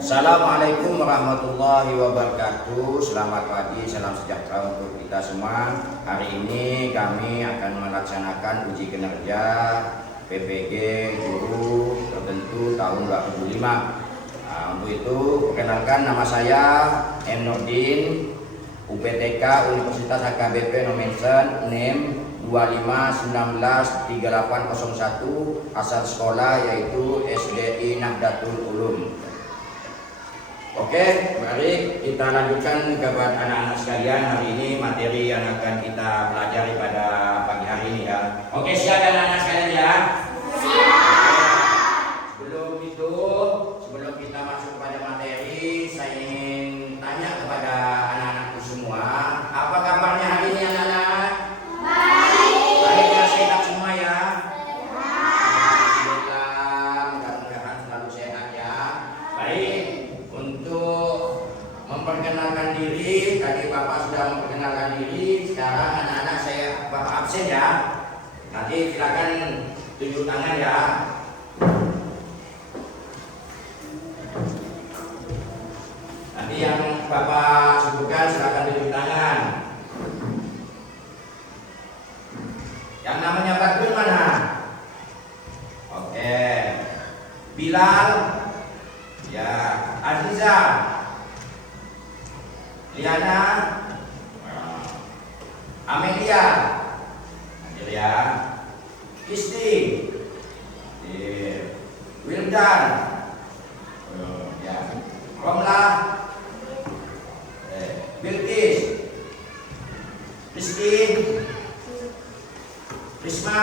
Assalamualaikum warahmatullahi wabarakatuh. Selamat pagi, salam sejahtera untuk kita semua. Hari ini kami akan melaksanakan uji kinerja PPG guru tertentu tahun 2005. Untuk itu perkenalkan, nama saya M. Nurdin, UPTK Universitas HKBP Nomensen, NIM 25193801, asal sekolah yaitu SDI Nahdlatul Ulum. Oke, mari kita lanjutkan kepada anak-anak sekalian. Hari ini materi yang akan kita pelajari pada pagi hari ini ya. Oke, siap anak-anak sekalian ya? Siap. Sebelum kita masuk pada materi, saya ingin tanya kepada anak-anakku semua, apa kabarnya hari ini anak-anak? Baik. Baik ya, sehat semua ya? Alhamdulillah, mudah-mudahan selalu sehat ya. Baik. Untuk memperkenalkan diri, tadi Bapak sudah memperkenalkan diri. Sekarang anak-anak saya Bapak absen ya. Nanti silakan tunjuk tangan ya. Nanti yang Bapak sebutkan silakan tunjuk tangan. Yang namanya Badrun mana? Oke. Bilal. Ya, Aziza, Liana, Amelia, hadir ya. Kisti, Wildan, ya. Romlah, Bilqis, Rizky, Risma,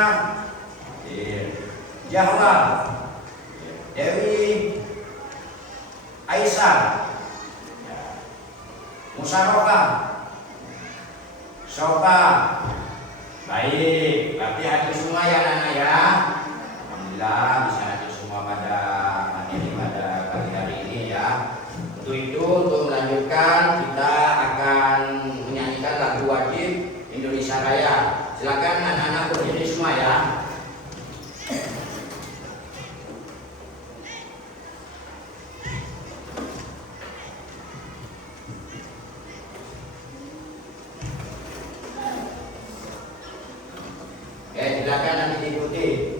Jahwa, Dewi, Aisyah, Musyarofa, Sofa. Baik, berarti hadir semua ya anak-anak ya. Alhamdulillah bisa hadir semua pada materi pada pagi hari ini ya. Untuk itu, untuk melanjutkan kita akan menyanyikan lagu wajib Indonesia Raya. Silakan anak-anak berdiri semua ya. Silakan nanti diikuti.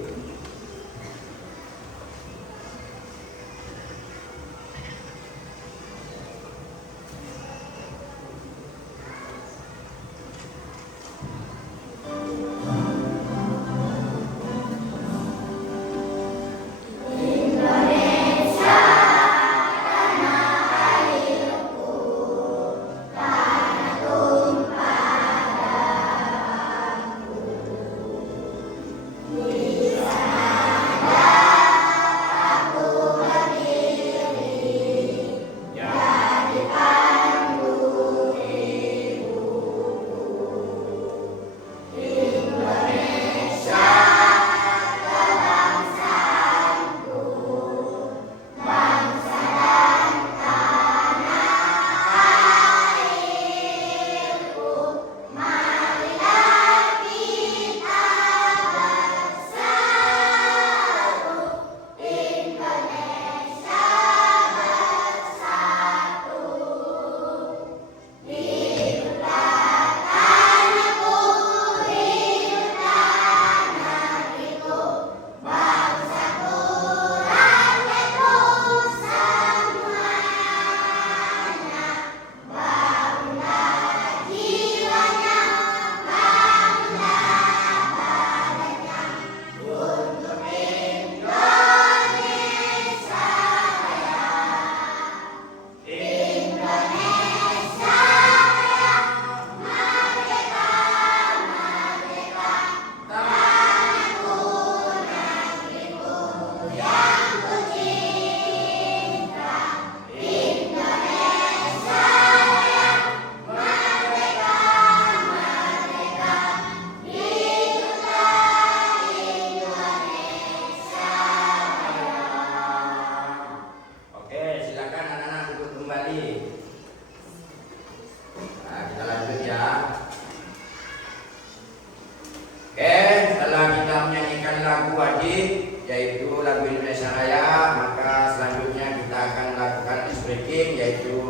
speaking, yaitu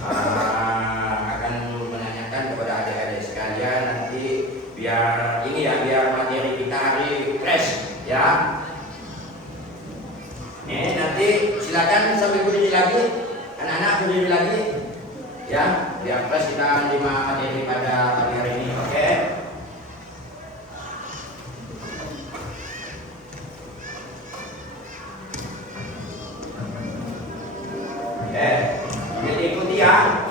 akan menanyakan kepada adik-adik sekalian nanti biar ini ya, biar materi kita hari fresh ya. Nih nanti silakan sambil berdiri lagi, anak-anak berdiri lagi ya, biar fresh kita menerima materi pada pagi hari ini. Oke. Oke, ikuti ya.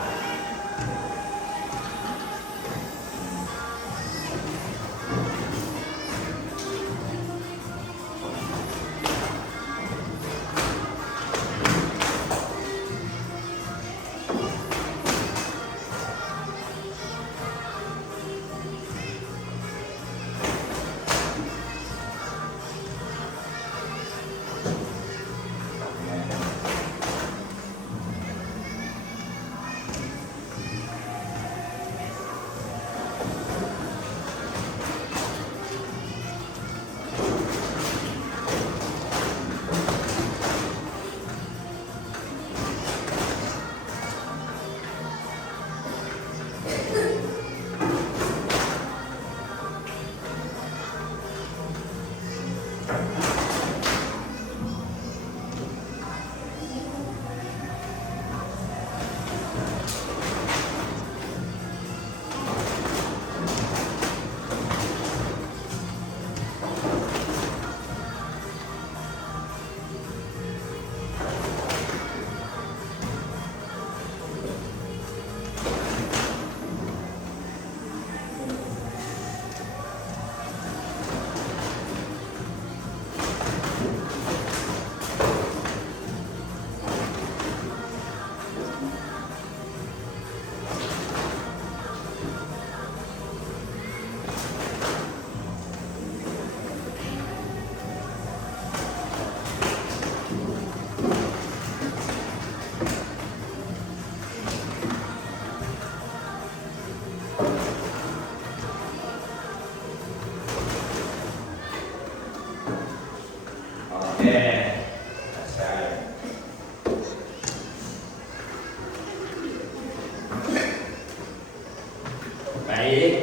Baik,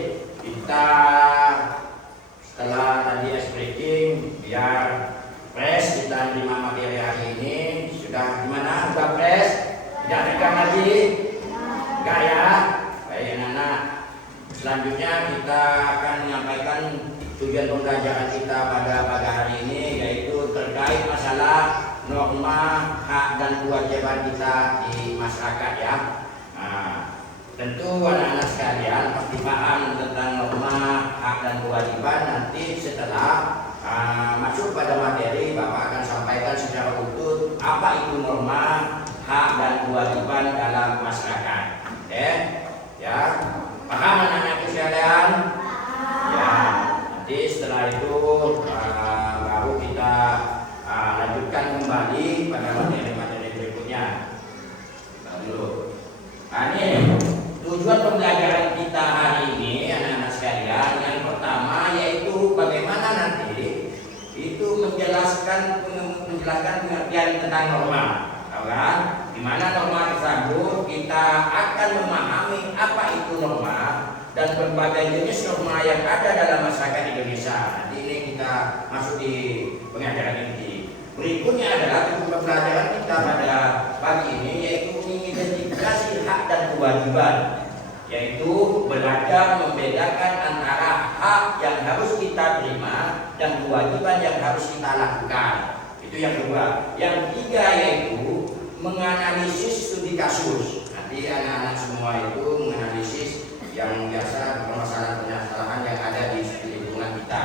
kita setelah tadi breaking biar fresh kita terima materi hari ini. Sudah gimana? Sudah fresh? Tidak tegang lagi? Enggak ya? Baik anak-anak. Selanjutnya kita akan menyampaikan tujuan pembelajaran kita pada pagi hari ini, yaitu terkait masalah norma, hak dan kewajiban kita di masyarakat ya. Tentu anak-anak sekalian pasti paham tentang norma, hak dan kewajiban. Nanti setelah masuk pada materi, Bapak akan sampaikan secara utuh apa itu norma, hak dan kewajiban dalam masyarakat. Ya, paham anak-anak sekalian? Ya, nanti setelah itu baru kita lanjutkan kembali pada materi-materi berikutnya. Dulu. Ini tujuan pembelajaran kita hari ini anak-anak sekalian, yang pertama yaitu bagaimana nanti itu menjelaskan pengertian tentang norma, tahu kan? Di mana norma tersebut kita akan memahami apa itu norma dan berbagai jenis norma yang ada dalam masyarakat Indonesia. Nanti ini kita masuk di pengajaran ini. Berikutnya adalah tujuan pembelajaran kita pada pagi ini yaitu mengidentifikasi hak dan kewajiban, yaitu belajar membedakan antara hak yang harus kita terima dan kewajiban yang harus kita lakukan. Itu yang kedua. Yang ketiga yaitu menganalisis studi kasus. Nanti anak-anak semua itu menganalisis yang biasa permasalahan-permasalahan yang ada di lingkungan kita,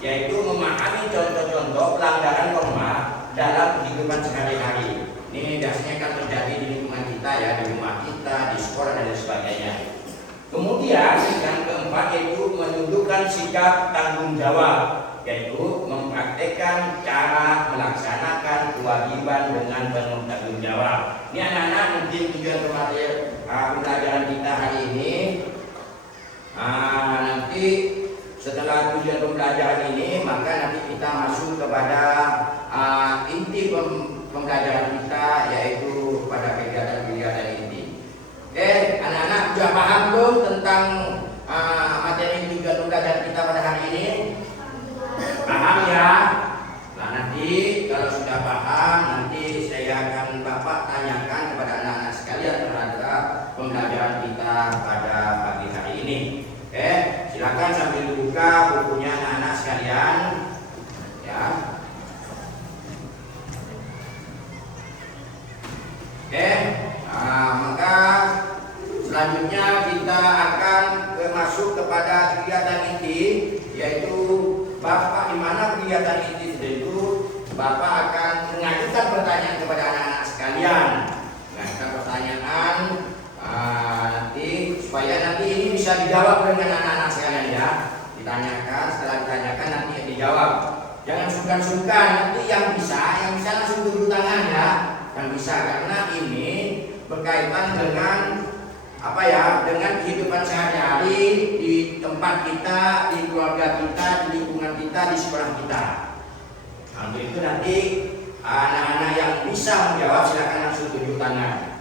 yaitu memahami contoh-contoh pelanggaran norma dalam kehidupan sehari-hari. Ini biasanya kan terjadi di lingkungan kita ya, di rumah kita, di sekolah dan sebagainya. Kemudian yang keempat yaitu menunjukkan sikap tanggung jawab, yaitu mempraktekkan cara melaksanakan kewajiban dengan penuh tanggung jawab. Ini anak-anak mungkin tujuan pembelajaran kita hari ini. Nanti setelah tujuan pembelajaran ini, maka nanti kita masuk kepada inti pembelajaran kita, yaitu pada kegiatan akan Bapak tanyakan kepada anak-anak sekalian terhadap pembelajaran kita pada pagi hari ini. Silakan sambil dibuka bukunya anak-anak sekalian, ya. Maka selanjutnya kita akan masuk kepada kegiatan inti, yaitu Bapak, di mana kegiatan inti itu Bapak akan mengajukan pertanyaan kepada anak-anak sekalian. Mengajukan pertanyaan nanti supaya nanti ini bisa dijawab dengan anak-anak sekalian, ya. Ditanyakan, setelah ditanyakan nanti dijawab. Jangan sungkan-sungkan, nanti yang bisa langsung turun tangan, ya. Yang bisa, karena ini berkaitan dengan dengan kehidupan sehari-hari di tempat kita, di keluarga kita, di lingkungan kita, di sekolah kita. Untuk itu nanti anak-anak yang bisa menjawab silakan langsung tunjuk tangan.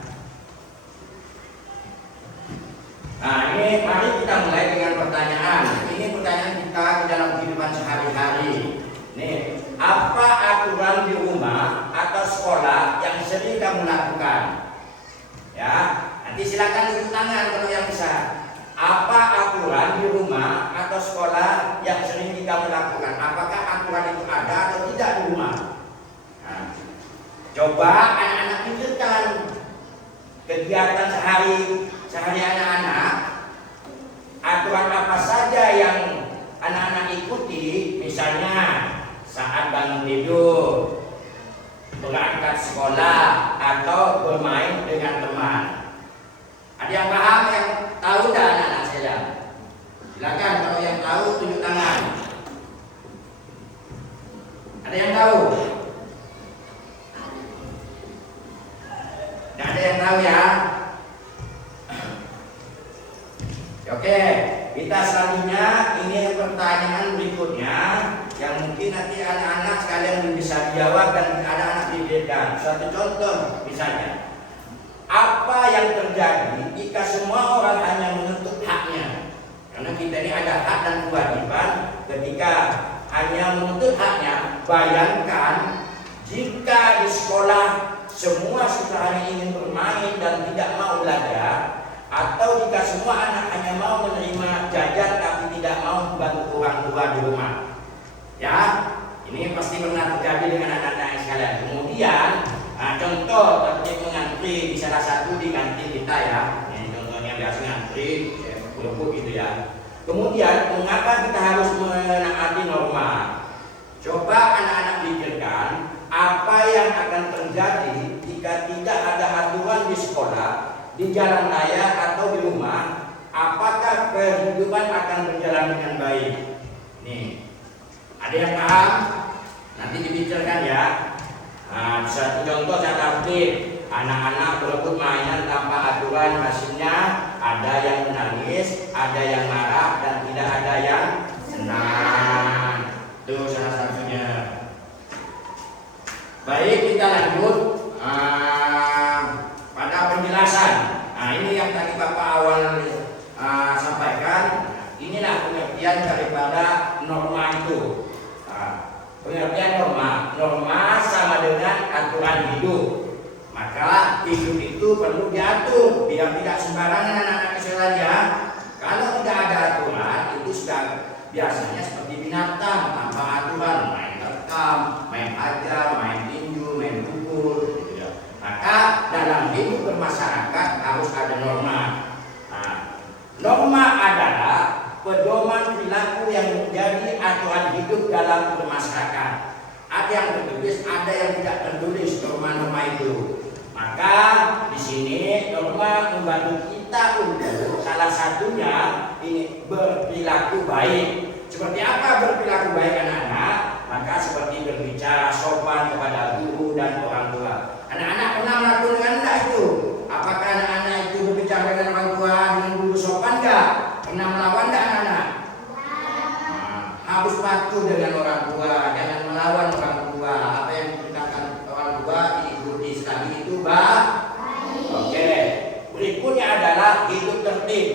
Nah, ini mari kita mulai dengan pertanyaan. Ini pertanyaan kita di dalam kehidupan sehari-hari. Nih, apa aturan di rumah atau sekolah yang sering kamu lakukan? Ya, nanti silakan tunjuk tangan kalau yang bisa. Apa aturan di rumah atau sekolah yang sering kamu lakukan? Apakah aturan itu ada atau tidak di rumah? Nah, coba anak-anak pikirkan kegiatan sehari anak-anak. Aturan apa saja yang anak-anak ikuti? Misalnya saat bangun tidur, berangkat sekolah, atau bermain dengan teman. Ada yang paham, yang tahu dan anak-anak saya? Silakan kalau yang tahu tunjuk tangan. Ada yang tahu? Tidak ada yang tahu, ya? Oke, kita selanjutnya ini pertanyaan berikutnya yang mungkin nanti anak-anak sekalian bisa dijawab dan anak-anak diberikan. Suatu contoh misalnya, apa yang terjadi jika semua orang hanya menuntut haknya? Karena kita ini ada hak dan kewajiban. Ketika hanya menuntut haknya, bayangkan jika di sekolah semua sudah hanya ingin bermain dan tidak mau belajar, atau jika semua anak hanya mau menerima jajan tapi tidak mau membantu orang tua di rumah. Ya, ini pasti pernah terjadi dengan anak-anak sekalian. Kemudian contoh tertib mengantri di salah satu di kantin kita, ya. Ini contohnya biasa ngantri, berkumpul gitu, ya. Kemudian mengapa kita harus menaati norma? Coba anak-anak pikirkan apa yang akan terjadi jika tidak ada aturan di sekolah, di jalan raya atau di rumah. Apakah kehidupan akan berjalan dengan baik? Nih, ada yang paham? Nanti dipikirkan, ya. Nah, satu contoh saya tertib, anak-anak berebut mainan tanpa aturan, hasilnya ada yang menangis, ada yang marah, dan tidak ada yang senang. Itu salah satunya. Baik, kita lanjut pada penjelasan. Nah, ini yang tadi Bapak awal sampaikan. Inilah pengertian daripada norma itu. Pengertian norma sama dengan aturan hidup. Maka hidup itu perlu diatur biar tidak sembarangan anak-anak sekalian, ya. Kalau tidak ada aturan, itu sudah biasanya seperti binatang tanpa aturan, main rekam, main ajar, main tinju, main pukul, gitu, ya. Maka dalam hidup bermasyarakat harus ada norma. Nah, norma adalah pedoman perilaku yang menjadi aturan hidup dalam bermasyarakat. Ada yang tertulis, ada yang tidak tertulis norma-norma itu. Maka di sini norma membantu kita untuk salah satunya ini berperilaku baik. Seperti apa berperilaku baik anak-anak? Maka seperti berbicara sopan kepada guru dan orang tua. Anak-anak pernah melakukan dengan enggak itu? Apakah anak-anak itu berbicara dengan orang tua dengan guru sopan enggak? Pernah melawan enggak anak-anak? Harus patuh dengan orang tua, jangan melawan orang tua. Apa yang diperintahkan orang tua diikuti, selagi itu baik. Oke. Berikutnya adalah hidup tertib.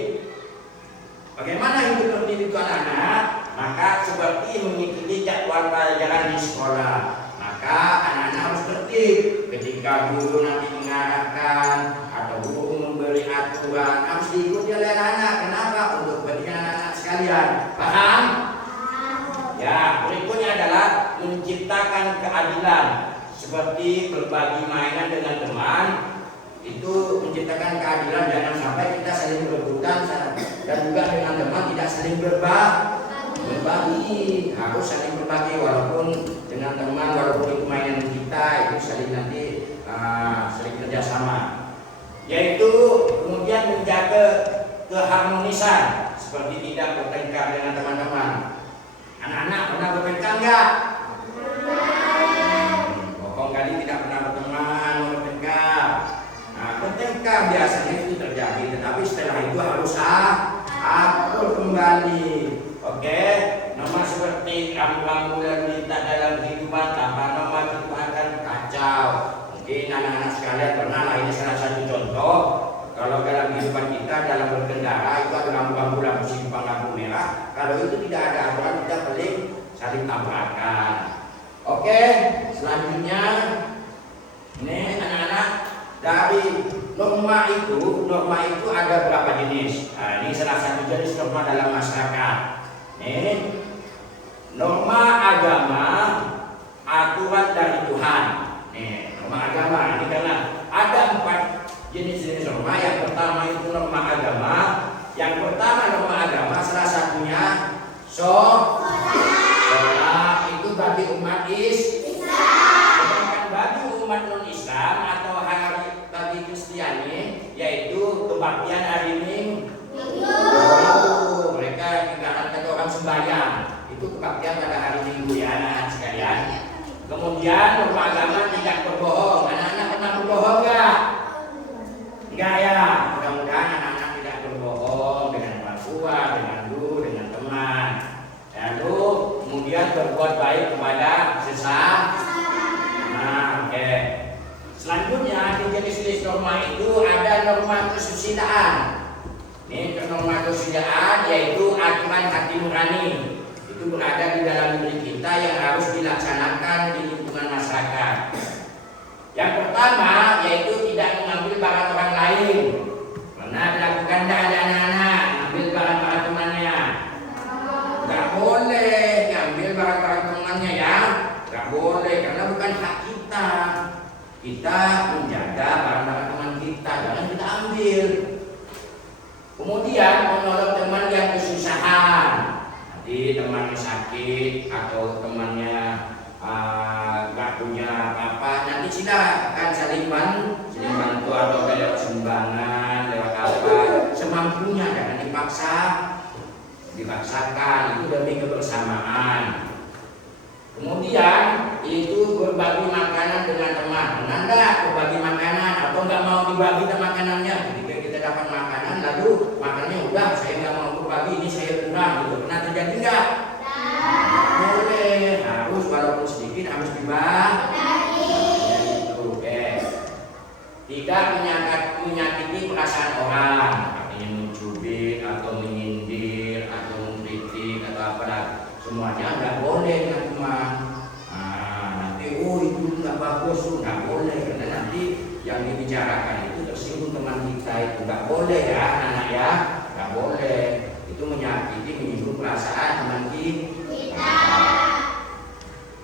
Bagaimana hidup tertib itu anak-anak? Maka seperti mengikuti jadwal pelajaran di sekolah. Maka anak-anak harus tertib. Ketika ketika guru nanti mengarahkan atau guru memberi aturan harus diikuti oleh anak-anak. Kenapa? Untuk kepentingan anak-anak sekalian. Paham? Ya, berikutnya adalah menciptakan keadilan seperti berbagi mainan dengan teman. Itu menciptakan keadilan, jangan sampai kita saling berebutan dan juga dengan teman tidak saling berbagi. Harus saling berbagi walaupun dengan teman, walaupun itu mainan kita, itu saling nanti saling kerjasama. Yaitu kemudian menjaga keharmonisan seperti tidak bertengkar dengan teman-teman. Anak-anak pernah bertengkar enggak? Bohong kali tidak pernah berteman, bertengkar. Nah, bertengkar biasanya itu terjadi, tetapi setelah itu harus akur kembali. Oke, nama seperti rambu-rambu lalu lintas dalam kehidupan tanpa nama itu akan kacau. Mungkin anak-anak sekalian pernah lah, ini salah satu contoh. Kalau dalam kehidupan kita dalam berkendara itu ada rambu-rambu, lampu simpang, lampu merah. Kalau itu tidak ada aturan, kita paling saling tabrakan. Oke, selanjutnya ini anak-anak, dari norma itu ada berapa jenis? Nah, ini salah satu jenis norma dalam masyarakat. Ini norma agama, aturan dari Tuhan. Nih, norma agama ini karena ada 4 jenis norma. Yang pertama itu norma agama. Yang pertama norma agama salah satunya sholat itu bagi umat Islam. Sedangkan bagi umat non Islam atau hari bagi Kristiani yaitu kebaktian hari Minggu. Mereka ibaratkan orang sembahyang. Itu kebaktian pada hari Minggu ya anak-anak sekalian. Kemudian norma agama tidak berbohong. Anak-anak pernah berbohong enggak? Enggak ya. Mudah-mudahan anak-anak tidak berbohong dengan orang tua, dengan guru, dengan teman. Lalu kemudian berbuat baik kepada sesama. Nah, oke. Selanjutnya di jenis-jenis norma itu ada norma kesusidaan. Ini norma kesusidaan yaitu aturan hati nurani. Itu berada di dalam diri kita yang harus dilaksanakan di lingkungan masyarakat. Yang pertama yaitu tidak mengambil barang orang lain. Pernah dilakukan tidak ada anak-anak mengambil barang-barang temannya? Tidak boleh mengambil barang-barang temannya ya. Tidak boleh karena bukan hak kita. Kita menjaga barang-barang teman kita, jangan kita ambil. Kemudian menolong teman yang kesusahan. Nanti temannya sakit atau temannya nggak punya apa-apa, nanti silakan saling bantu atau lewat sumbangan, lewat apa semampunya, jangan dipaksakan. Itu demi kebersamaan. Kemudian itu berbagi makanan dengan teman. Anda berbagi makanan atau nggak mau dibagi makanannya? Ketika kita dapat makanan lalu makanannya udah saya nggak mau berbagi, ini saya kurang gitu. Pernah terjadi nggak? Boleh, harus walaupun sedikit harus dibagi. Oke. Tidak menyakiti perasaan orang, artinya mencubit atau menyindir atau mengkritik atau apa, semuanya nggak boleh teman-teman. Nanti itu nggak bagus, nggak boleh karena nanti yang dibicarakan itu tersinggung teman kita, itu nggak boleh ya anak ya, nggak boleh. Itu menyakiti, menyinggung perasaan teman kita.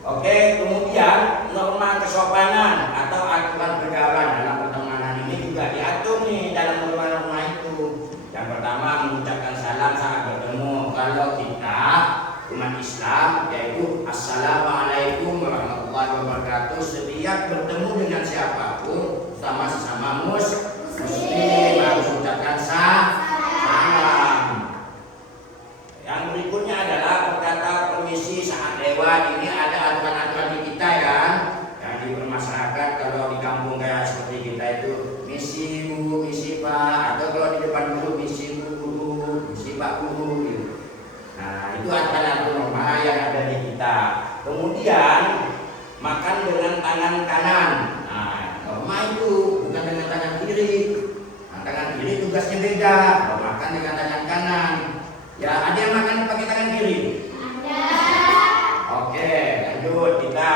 Oke, kemudian norma kesopanan atau aturan pergaulan dalam pertemanan ini juga diatur nih dalam norma-norma itu. Yang pertama mengucapkan salam saat bertemu. Kalau kita umat Islam yaitu assalamualaikum warahmatullahi wabarakatuh. Setiap bertemu dengan siapapun sama sesama muslim harus mengucapkan salam. Yang berikutnya adalah berkata permisi saat lewat. Ini ada aturan-aturan di kita ya. Yang di masyarakat kalau di kampung kayak seperti kita itu misi bu, misi pak, atau kalau di depan guru misi bu guru, misi pak guru gitu. Nah itu adalah norma yang ada di kita. Kemudian makan dengan tangan kanan. Nah norma itu bukan dengan tangan kiri. Nah, tangan kiri tugasnya beda. Kalau makan dengan tangan kanan. Ya ada yang makan pakai tangan kiri? Ada. Oke, lanjut kita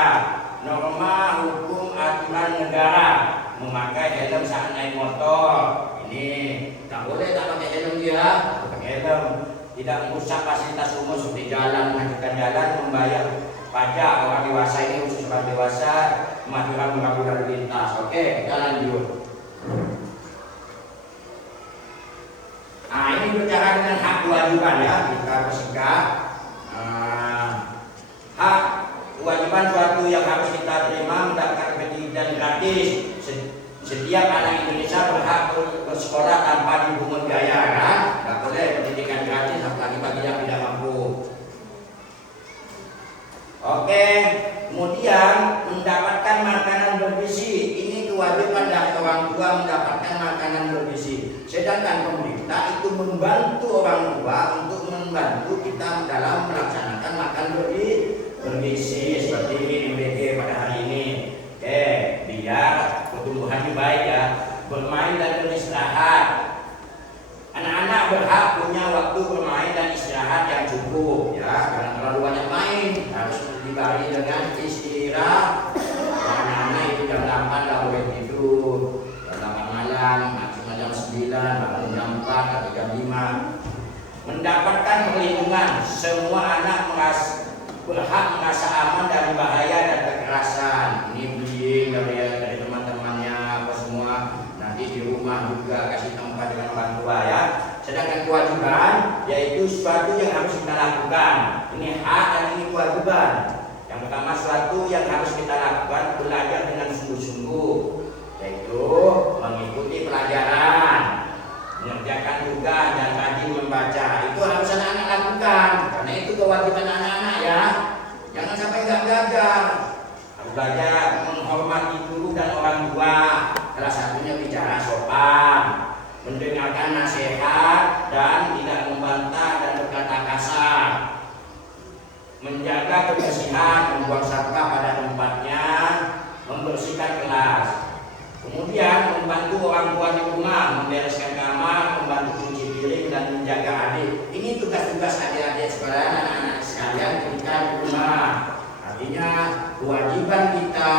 norma hukum aturan negara. saat naik motor. Ini tak boleh tak pakai helm dia, pakai helm. Tidak merusak fasilitas umum seperti jalan, mengajukan jalan, membayar pajak. Orang dewasa ini khusus orang dewasa, mematuhi mengganggu lalu lintas. Oke, kita lanjut. Nah, ini bicara dengan hak kewajiban ya, kita persingkat. Hak kewajiban suatu yang harus kita terima mendapatkan pendidikan gratis. Setiap anak Indonesia berhak bersekolah tanpa dipungut biaya, kan? Tidak boleh pendidikan gratis apalagi bagi yang tidak mampu. Oke, kemudian mendapatkan makanan bergizi. Ini kewajiban dari orang tua mendapatkan makanan bergizi. Sedangkan pemerintah itu membantu orang tua untuk membantu kita dalam melaksanakan makan bergizi seperti MBG pada hari ini. Oke, biar pertumbuhannya baik ya. Bermain dan beristirahat. Anak-anak berhak punya waktu bermain dan istirahat yang cukup ya. Jangan terlalu banyak main, harus dibarengi dengan istirahat. Anak-anak itu jam 8 dah boleh tidur, jam 8 malam, maksimal jam 9, bangun jam 4 atau jam 5. Mendapatkan perlindungan, semua anak berhak merasa aman dari bahaya dan kekerasan. Ini bullying dari teman-temannya apa semua. Nanti di rumah juga kasih tempat dengan orang tua ya. Sedangkan kewajiban yaitu sesuatu yang harus kita lakukan. Ini hak dan ini kewajiban. Yang pertama, sesuatu yang harus kita lakukan, belajar dengan sungguh-sungguh, yaitu mengikuti pelajaran, mengerjakan tugas dan rajin membaca. Itu harus anak-anak lakukan karena itu kewajiban anak-anak ya. Jangan sampai nggak belajar. Harus belajar menghormati guru dan orang tua. Salah satunya bicara sopan, mendengarkan nasihat dan tidak membantah dan berkata kasar, menjaga kebersihan, membuang sampah pada tempatnya, membersihkan kelas. Kemudian membantu orang tua di rumah, membereskan kamar, membantu cuci piring dan menjaga adik. Ini tugas-tugas adik-adik sekalian, anak-anak sekalian ketika di rumah. Artinya kewajiban kita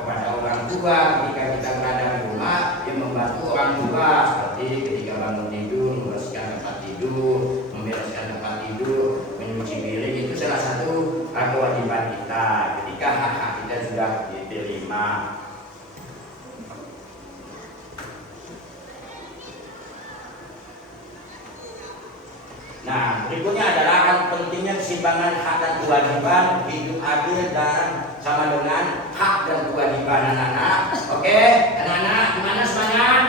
kepada orang tua ketika kita berada di rumah yang membantu orang tua seperti ketika bangun tidur, membersihkan tempat tidur, membereskan tempat tidur, mencuci piring. Itu salah satu kewajiban kita ketika hak-hak kita sudah diterima. Nah, berikutnya adalah pentingnya keseimbangan hak dan kewajiban, hidup adil dan sama dengan hak dan kewajiban anak-anak. Oke, anak-anak, gimana semangat?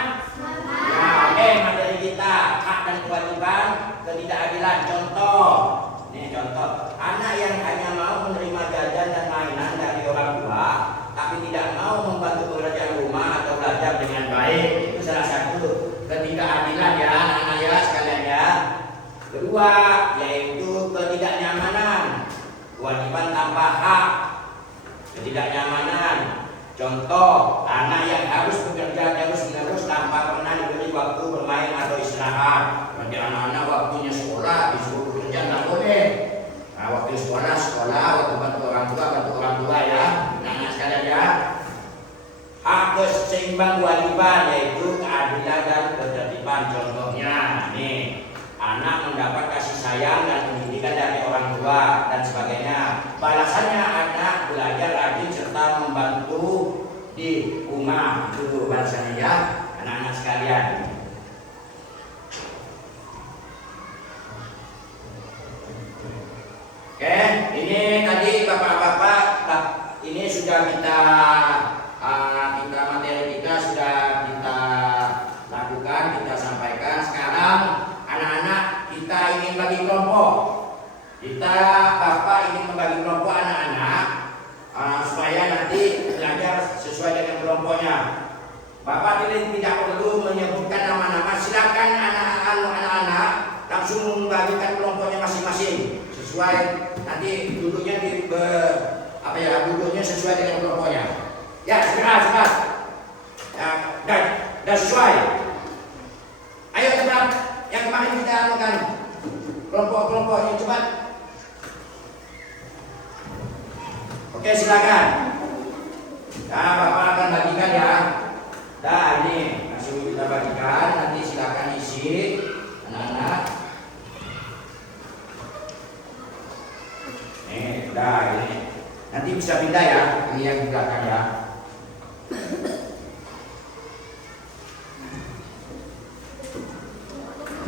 Nah, oke, materi kita hak dan kewajiban, ketidakadilan. Contoh, ini contoh, anak yang hanya mau menerima jajan dan mainan dari orang tua, tapi tidak mau membantu pekerjaan rumah atau belajar dengan baik. Itu salah satu ketidakadilan ya, anak-anak ya sekalian ya. Kedua, yaitu ketidaknyamanan, kewajiban tanpa hak, ketidaknyamanan. Contoh, anak yang harus bekerja terus-menerus tanpa pernah diberi waktu bermain atau istirahat. Bagi anak-anak waktunya sekolah, disuruh bekerja nggak boleh. Nah, waktu sekolah, waktu bantu orang tua ya. Anak-anak sekalian ya. Hak keseimbang kewajiban yaitu keadilan dan ketertiban. Contohnya, nih. Anak mendapat kasih sayang dan pendidikan dari orang tua dan sebagainya. Balasannya anak belajar rajin serta membantu di rumah. Itu balasannya ya, anak-anak sekalian. Oke, ini tadi bapak-bapak, ini sudah kita materi kita sudah kita lakukan, kita sampaikan. Sekarang anak-anak kita ingin bagi kelompok. Bapak ingin membagi kelompok anak-anak supaya nanti belajar sesuai dengan kelompoknya. Bapak tidak perlu menyebutkan nama-nama. Silakan anak-anak langsung membagikan kelompoknya masing-masing sesuai nanti duduknya duduknya sesuai dengan kelompoknya. Ya, segera. Ya, dan sesuai. Ayo cepat. Yang kemarin kita lakukan kelompok-kelompoknya cepat. Oke, silakan. Nah, Bapak akan bagikan ya. Nah, ini kita bagikan, nanti silakan isi anak-anak. Nih, udah ini. Nanti bisa pindah ya, ini yang di belakang ya.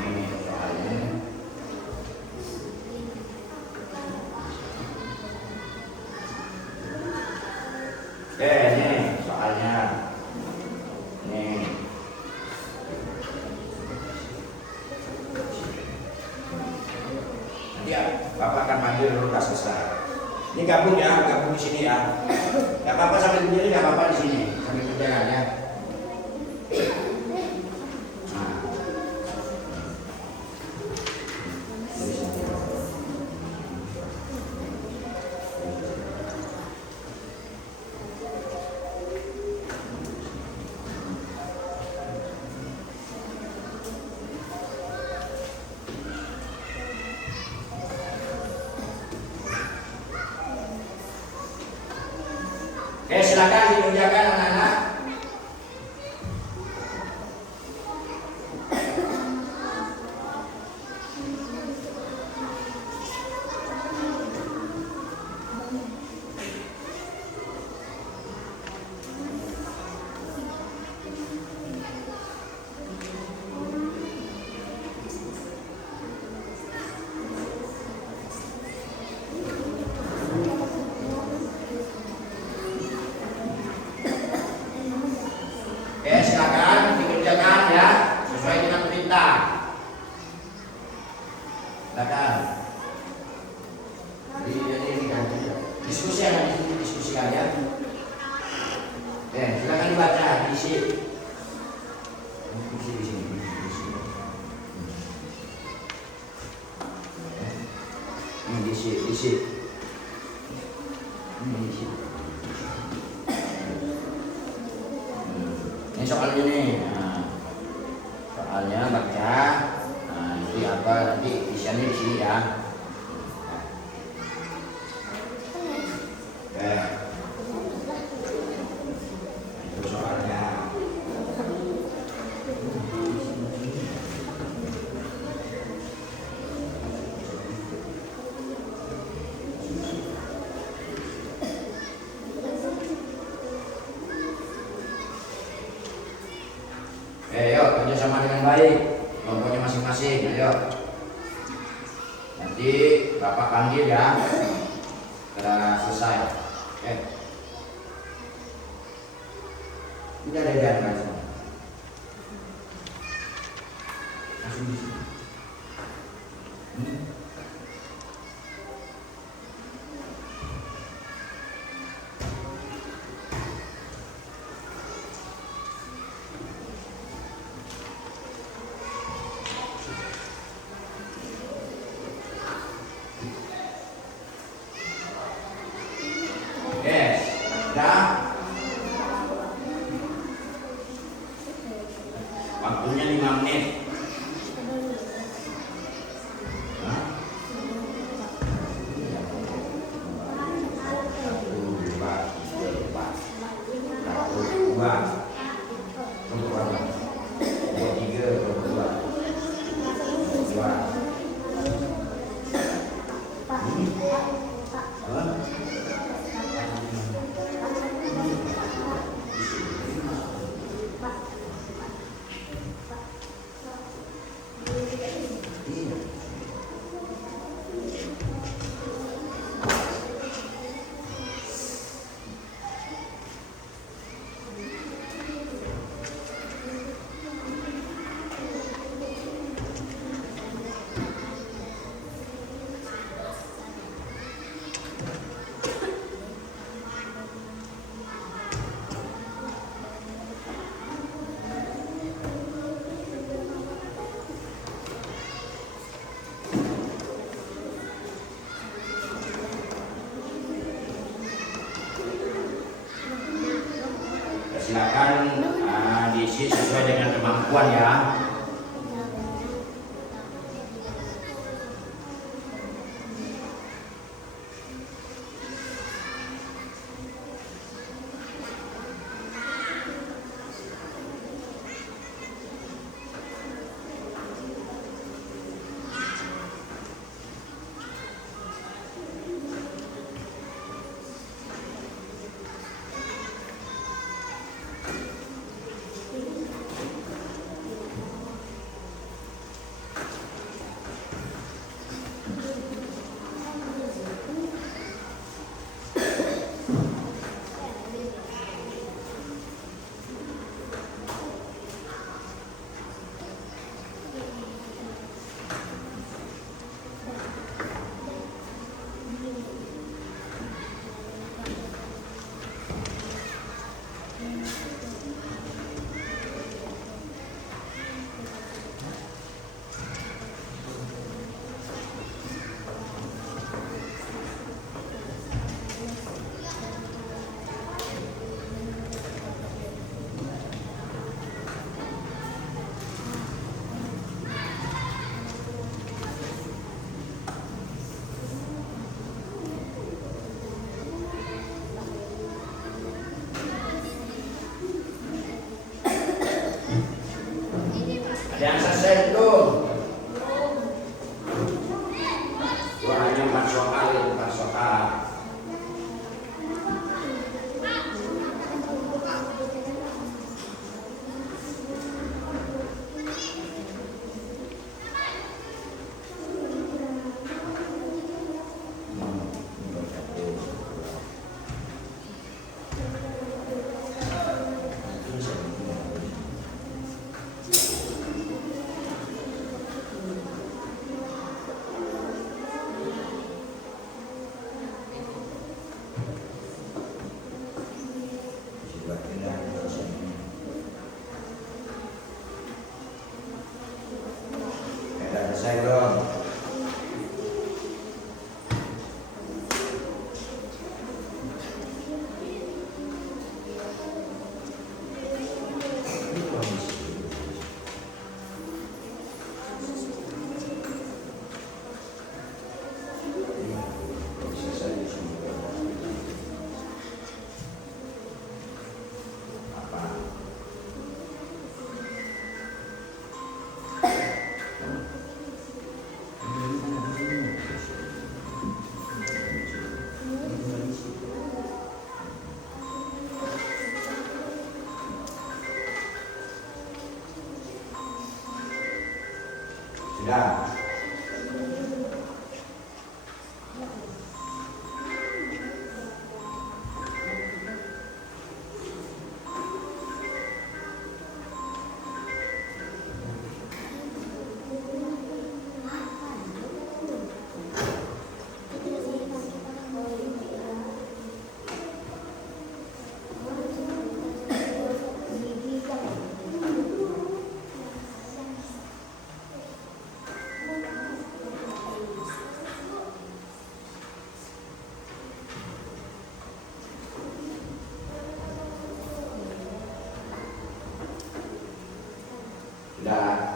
Ini soalnya. Ini soalnya. Nih. Nanti ya, Bapak akan panggil dulu kelas besar. Ini gabung ya, gabung di sini ya. Gak apa-apa sambil berdiri, gak apa-apa di sini sambil berjalan ya. Nah. Silakan dikerjakan anak-anak. Silakan dikerjakan ya sesuai dengan perintah. Silakan. Ini ganti. Diskusi ya, diskusi aja. Silakan dibaca, diisi. Diisi di sini. Ini diisi. Ini diisi. Ini soalnya nih, nah, soalnya baca, nah nanti apa nanti isiannya di sini ya. Itu soalnya. Yuk kerjasama dengan baik, kelompoknya masing-masing. Ayo, nanti Bapak panggil ya, setelah selesai. Tidak ada jalan semua. Langsung di sini. Waktunya 5 menit. Silakan diisi sesuai dengan kemampuan ya. Ada yang selesai belum? Hanya 4 soal, 4 soal. Selesai belum? Sudah. Sudah.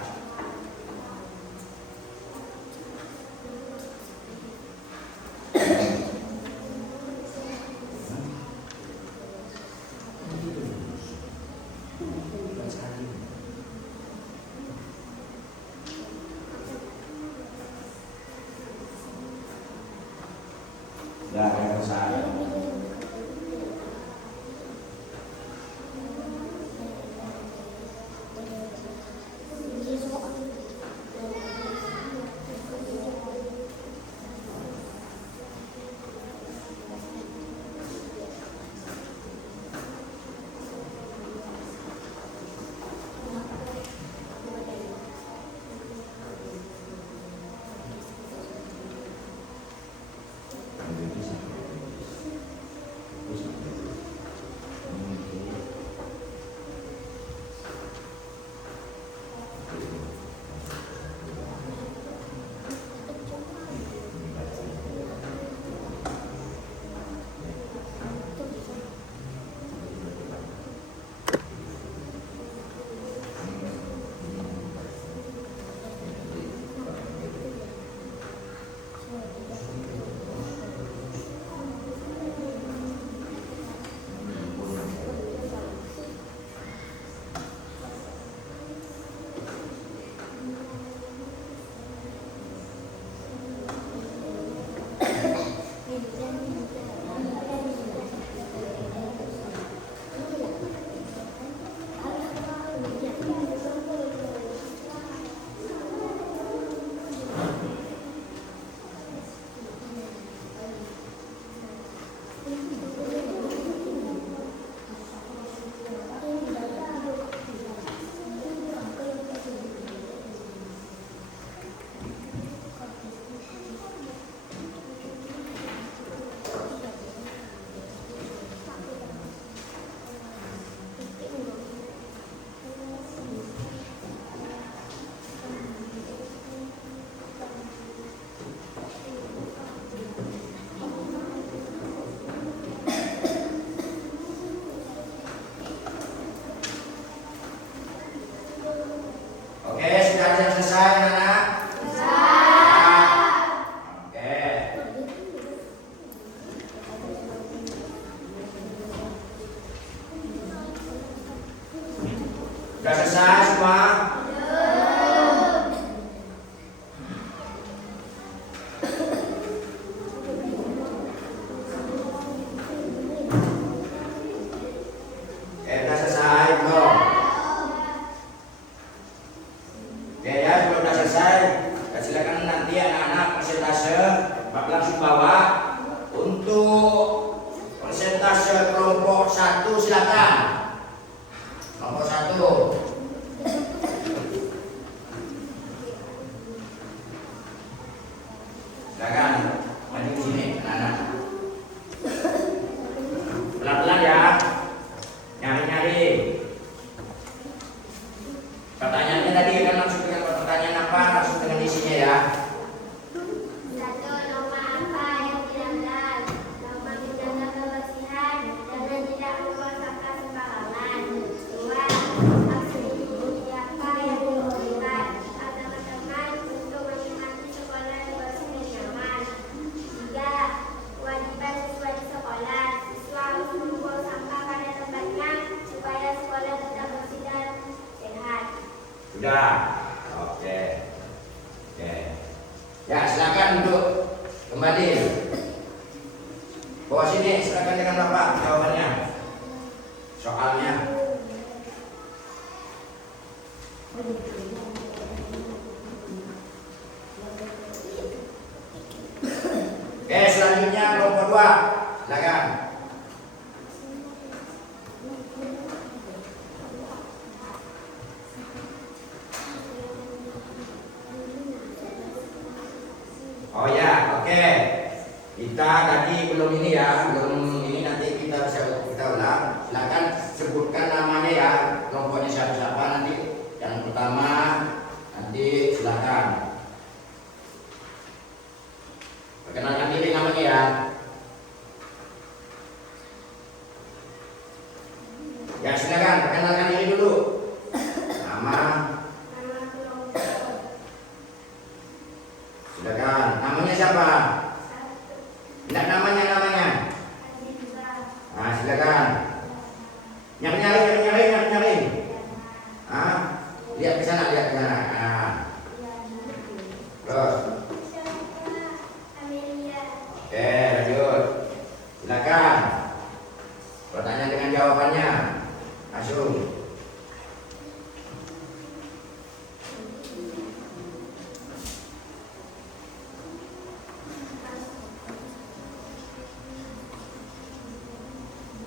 Sudah, yang besar. Sudah selesai semua? Pertanyaannya tadi kan langsung dengan pertanyaan apa? Langsung dengan isinya ya. Satu, lomba apa yang dilakukan? Lomba menjaga kebersihan dengan tidak membuang sampah sembarangan. Dua, aksi apa yang dilakukan? Teman-teman untuk menikmati sekolah yang bersih dan nyaman. Tiga, kewajiban siswa di sekolah. Siswa harus membuang sampah pada tempatnya supaya sekolah tetap bersih dan sehat. Sudah. Oke. Oke. Ya, silakan duduk kembali. Bawa sini, silakan dengan Bapak jawabannya. Soalnya. Oke, selanjutnya kelompok 2. Silakan. Oh ya, oke. Kita tadi belum ini ya, belum ini, nanti kita ulang. Silakan sebutkan namanya ya, kelompoknya siapa nanti. Yang pertama nanti silakan. Perkenalkan diri namanya ya. Ya silakan, perkenalkan diri dulu. Nama. Silakan. Namanya siapa? Tidak namanya. Nah, silakan. Nyari. Ah, lihat ke sana. Nah. Terus. Oke, lanjut. Silakan. Pertanyaan dengan jawabannya. Langsung.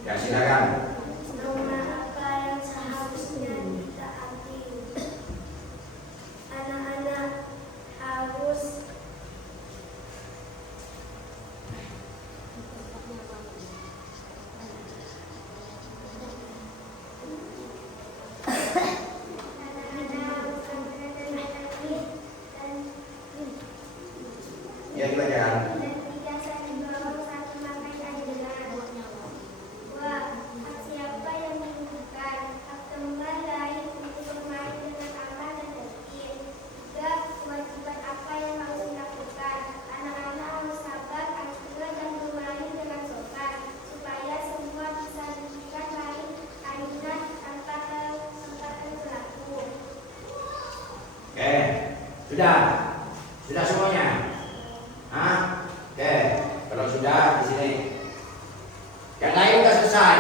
Ya silakan. Norma apa yang seharusnya ditaati? Anak-anak harus Ya dibaca. dan tidak saling dorong satu makan ajaran. Dua, hak siapa yang dibutuhkan? Hak teman lain untuk bermain dengan aman dan tertib. Tiga, kewajiban apa yang harus dilakukan? Anak-anak harus sabar, acuan dan bermain dengan sopan supaya semua bisa diberikan lain tanpa berlaku. Oke, sudah semuanya. Hah? Oke, kalau sudah di sini. Yang lain sudah selesai.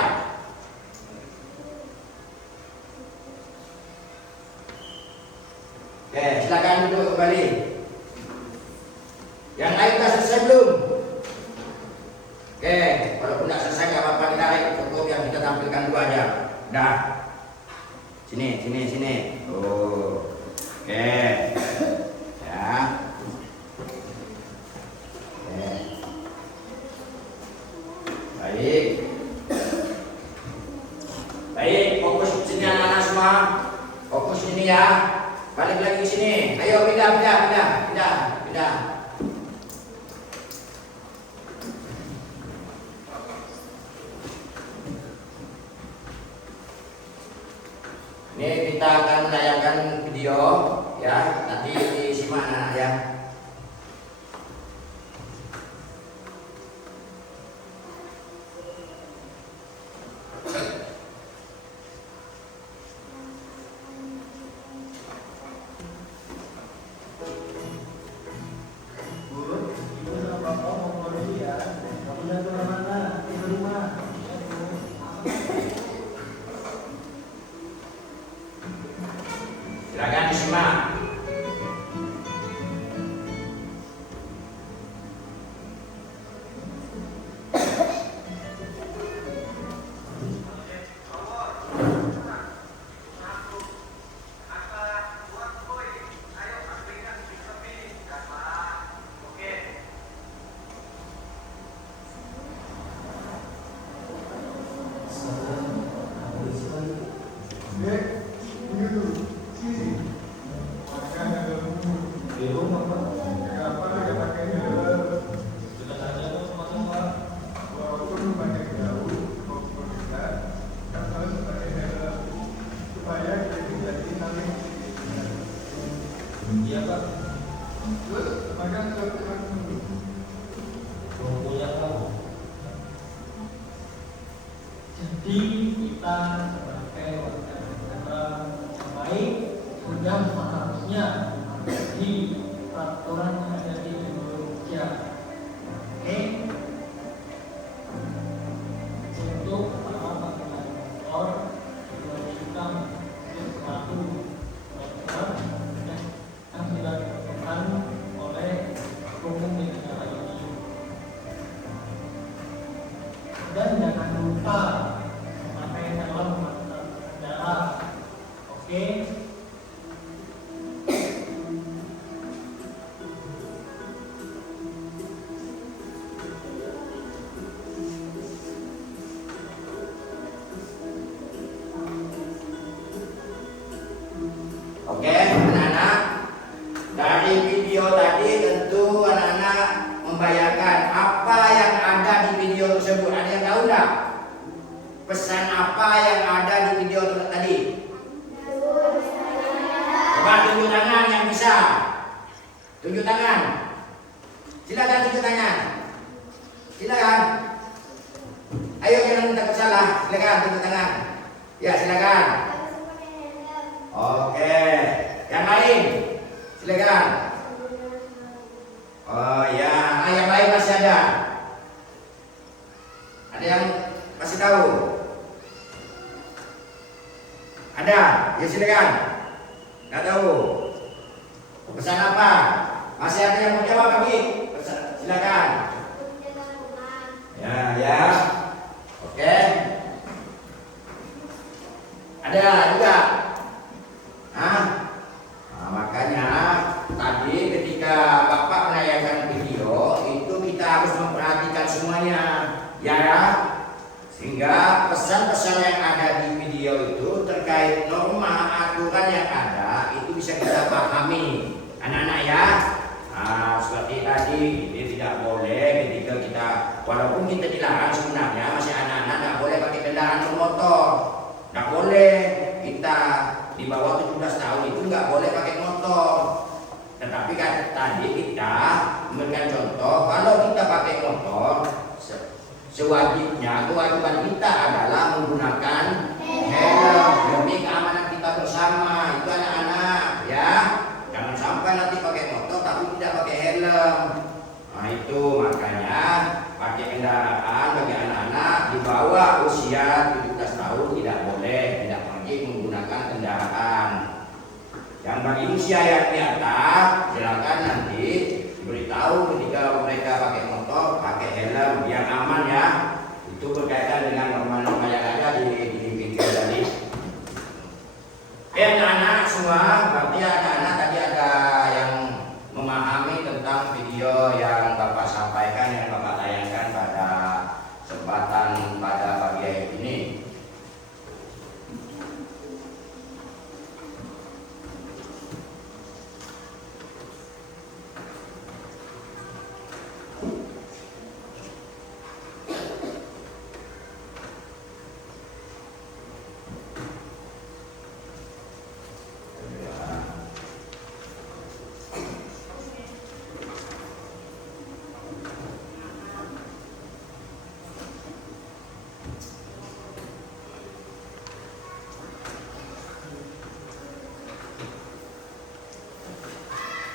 Oke, silakan duduk kembali. Yang lain sudah selesai belum? Oke, walaupun tidak selesai nggak apa-apa, kita cukup yang kita tampilkan dua aja. Dah. Sini. Oh. Oke. Ya. Oke. Baik, fokus sini anak-anak semua. Fokus sini ya. Balik lagi ke sini. Ayo pindah. Ini kita akan menayangkan video ya, nanti disimak anak ya. Silakan disimak. 네, 우유도 치즈 Iya Pak. Logonya tahu. Jadi kita sebagai warga negara yang baik sudah seharusnya di peraturan yang ada di Indonesia. Oke. Untuk para pengguna motor diwajibkan untuk selalu peraturan yang sudah ditentukan oleh hukum di negara ini. Dan jangan lupa memakai helm saat berkendara. Oke. Oke, anak-anak, dari video tadi tentu anak-anak membayangkan apa yang ada di video tersebut. Ada yang tahu nggak? Pesan apa yang ada di video tadi? Coba tunjuk tangan yang bisa. Tunjuk tangan. Silakan tunjuk tangan. Silakan. Ayo jangan takut salah. Silakan tunjuk tangan. Ya silakan. Oke, yang lain, silakan. Oh ya, yang lain masih ada. Ada yang masih tahu? Ada, ya silakan. Nggak tahu. Pesan apa? Masih ada yang mau jawab lagi? Silakan. Ya. Oke. Ada juga. Nah, makanya tadi ketika Bapak menayangkan video itu kita harus memperhatikan semuanya, ya, sehingga pesan-pesan yang ada di video itu terkait norma aturan yang ada itu bisa kita pahami, anak-anak ya. Nah, seperti tadi ini tidak boleh ketika kita, walaupun kita dilarang sebenarnya masih anak-anak tidak boleh pakai kendaraan bermotor, tidak boleh kita di bawah 17 tahun itu nggak boleh pakai motor. Tetapi kan tadi kita memberikan contoh kalau kita pakai motor sewajibnya kewajiban kita adalah menggunakan helm demi keamanan kita bersama. Itu anak-anak ya, jangan sampai nanti pakai motor tapi tidak pakai helm. Nah itu makanya pakai kendaraan bagi anak-anak di bawah usia 17 tahun tidak boleh, tidak wajib menggunakan kendaraan. Yang bagi usia yang di atas silakan nanti diberitahu ketika mereka pakai motor pakai helm yang aman ya. Itu berkaitan dengan norma-norma yang ada di video tadi. Anak-anak semua, berarti anak-anak tadi ada yang memahami tentang video yang Bapak sampaikan, yang Bapak tayangkan pada kesempatan pada pagi hari ini.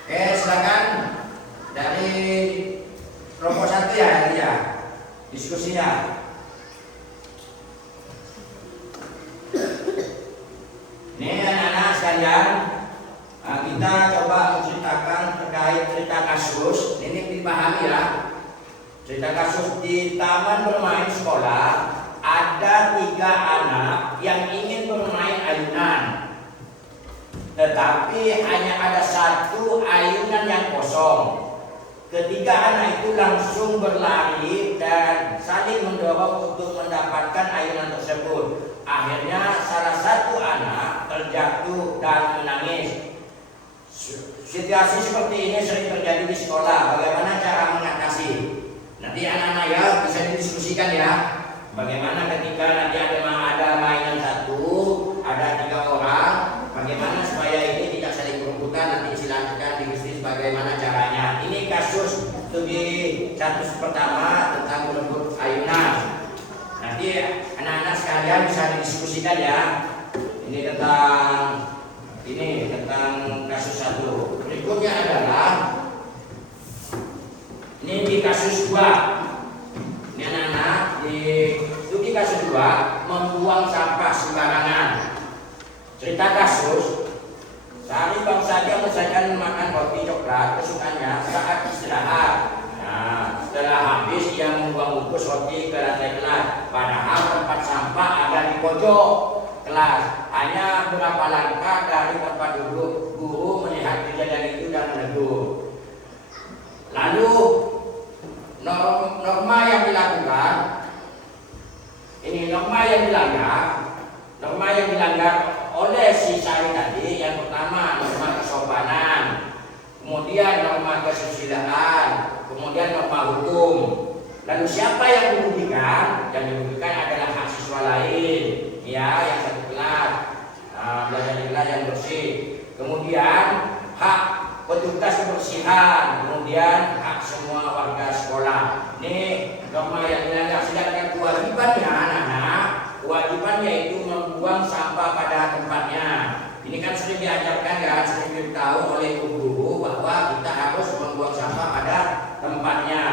Oke, silakan dari kelompok 1 ya, diskusinya. Ini anak-anak sekalian, kita coba menceritakan terkait cerita kasus. Ini dipahami ya. Cerita kasus di taman bermain sekolah ada 3 anak yang ingin bermain ayunan. Tetapi hanya ada 1 ayunan yang kosong. Ketiga anak itu langsung berlari dan saling mendorong untuk mendapatkan ayunan tersebut. Akhirnya salah satu anak terjatuh dan menangis. Situasi seperti ini sering terjadi di sekolah. Bagaimana cara mengatasi? Nanti anak-anak ya bisa didiskusikan ya. Bagaimana ketika nanti ada mainan 1, ada 3 orang, bagaimana supaya ini tidak saling berebutan, nanti bagaimana caranya. Ini kasus studi status pertama tentang merebut ayunan. Nanti anak-anak sekalian bisa didiskusikan ya. Ini tentang kasus 1. Berikutnya adalah ini di kasus 2. Ini anak-anak di studi kasus 2 membuang sampah sembarangan. Cerita kasus, sehari baru saja menyelesaikan makan roti coklat kesukaannya saat istirahat. Nah, setelah habis ia membuang bungkus roti ke lantai kelas. Padahal tempat sampah ada di pojok kelas. Hanya beberapa langkah dari tempat duduk. Guru melihat kejadian itu dan menegur. Lalu norma yang dilakukan, ini norma yang dilanggar oleh si Sari tadi. Yang pertama norma kesopanan, kemudian norma kesusilaan, kemudian norma hukum. Lalu siapa yang dirugikan? Yang dirugikan adalah hak siswa lain, ya, yang satu kelas, belajar di kelas yang bersih. Kemudian hak petugas kebersihan, kemudian hak semua warga sekolah. Ini norma yang dilanggar. Sedangkan kewajibannya anak-anak, kewajibannya itu membuang sampah pada tempatnya. Ini kan sering diajarkan kan, sering diberitahu oleh guru bahwa kita harus membuang sampah pada tempatnya.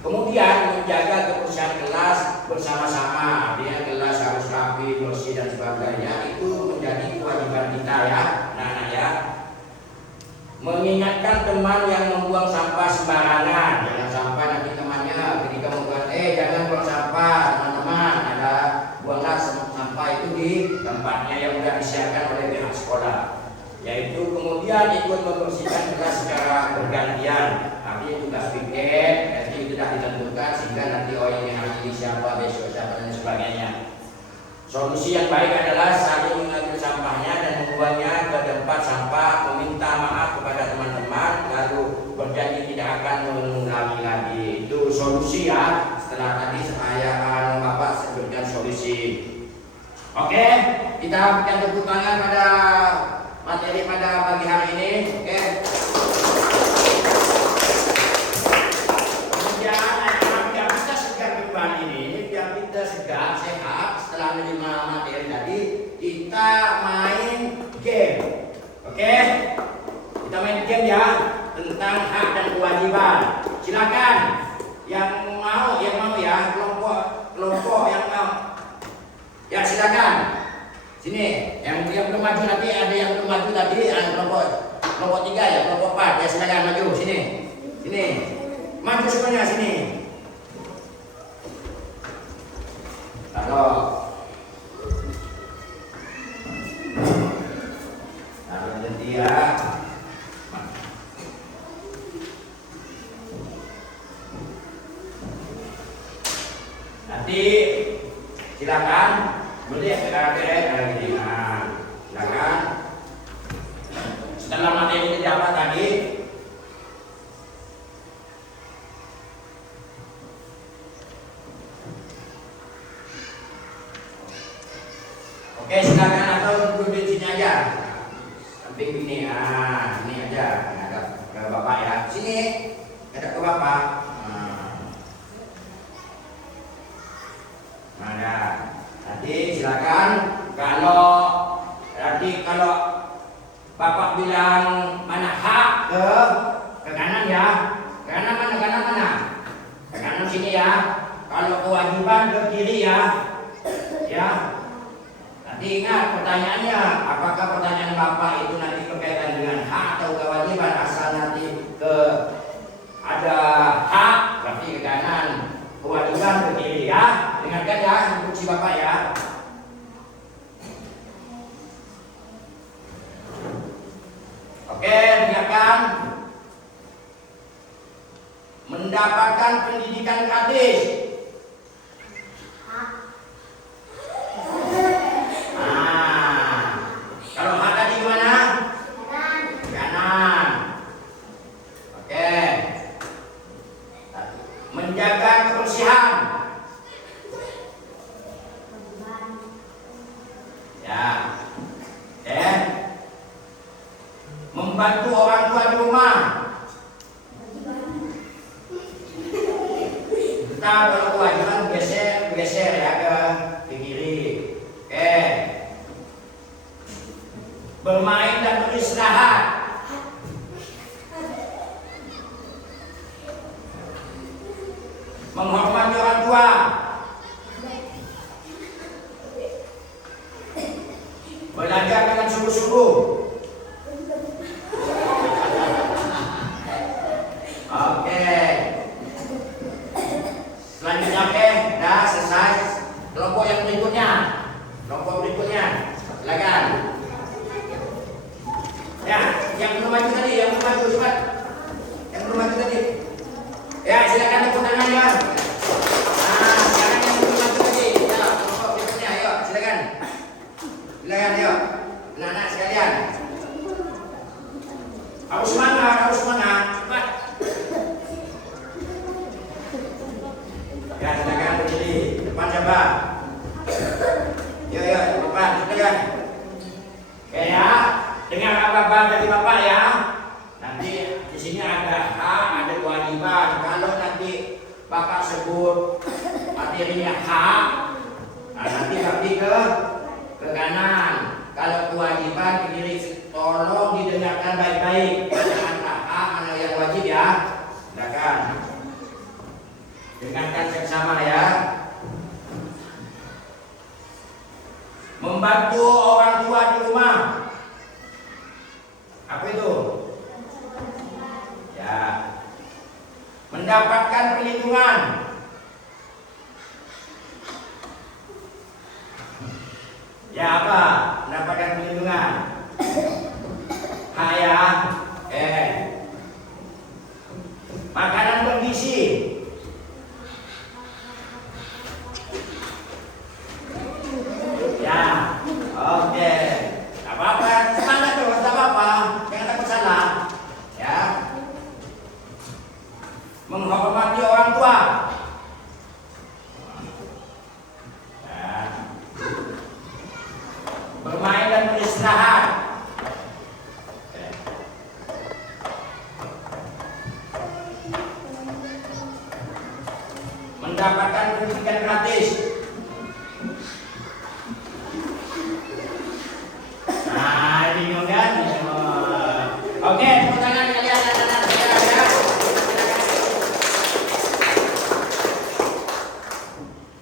Kemudian menjaga kebersihan kelas bersama-sama. Dia kelas harus rapi, bersih dan sebagainya. Itu menjadi kewajiban kita ya, anak-anak ya. Mengingatkan teman yang membuang sampah sembarangan. Jangan sampai nanti temannya ketika membuang jangan buang sampah, teman-teman. Ada buanglah sampah itu di tempatnya yang sudah disiapkan oleh pihak sekolah. Yaitu kemudian ikut membersihkan kelas secara bergantian. Artinya tugas piket, nanti sudah ditentukan sehingga nanti ini hari ini siapa, besok siapa dan sebagainya. Solusi yang baik adalah saling mengambil sampahnya dan membuangnya ke tempat sampah, meminta maaf kepada teman-teman, lalu berjanji tidak akan mengulangi lagi. Itu solusi ya. Setelah tadi saya Bapak sebutkan solusi. Oke, kita berikan tepuk tangan pada materi pada pagi hari ini. Oke. Kemudian biar kita segar depan ini, biar kita segar sehat setelah menerima materi tadi, kita main game. Oke? Kita main game ya tentang hak dan kewajiban. Silakan yang mau ya, kelompok yang mau. Ya silakan. Sini, yang belum maju nanti ada yang belum maju tadi, kelompok 3 ya, kelompok 4 ya, silakan maju sini. Sini. Maju semuanya sini. Taruh nanti ya. Nanti silakan boleh sekarang gini. Nah, silakan. Setelah materi ini apa tadi? Oke, silakan atau duduk di sini aja. Samping ini, ini aja. Ada ke Bapak ya. Sini, ada ke Bapak. Nah, nanti silakan. Kalau Bapak bilang mana hak ke kanan ya. Kanan mana? Ke kanan sini ya. Kalau kewajiban ke kiri ya. Ya. Nanti ingat pertanyaannya, apakah pertanyaan Bapak itu nanti berkaitan dengan hak atau kewajiban? Asal nanti ada hak berarti ke kanan, kewajiban ke kiri ya. Dengarkan ya instruksi Bapak ya. Oke, dengarkan. Mendapatkan pendidikan gratis. Kalau hak tadi gimana? Kanan. Oke. Menjaga kebersihan. Ya. Membantu orang tua di rumah. yang belum maju tadi, yang belum maju cepat. Yang belum maju tadi. Ya, silakan tepuk tangan ya. Nah, sekarang yang belum maju tadi. Ya, kelompok berikutnya, ayo, silakan. Silakan, yuk. Anak-anak sekalian. Harus semangat, cepat. Ya, silakan berdiri. Depan siapa? Yuk, depan, silakan. Oke ya, dengar apa-apa dari Bapak ya. Nanti di sini ada hak, ada kewajiban. Kalau nanti Bapak sebut materinya hak, nah nanti berarti ke kanan. Kalau kewajiban ke kiri, tolong didengarkan baik-baik. Mana hak, mana yang wajib ya. Silakan. Dengarkan bersama ya. Membantu orang tua di rumah. Apa itu? Ya. Mendapatkan perlindungan. Ya apa? Mendapatkan perlindungan. Haya. Makanan bergizi. Ya, oke. Apa-apa, semangat terus, tak apa-apa. Jangan takut salah. Ya. Menghormati orang tua. Ya. Bermain dan beristirahat. Mendapatkan pendidikan gratis. Bingung kan? Oke, tepuk tangan kalian anak-anak sekalian ya.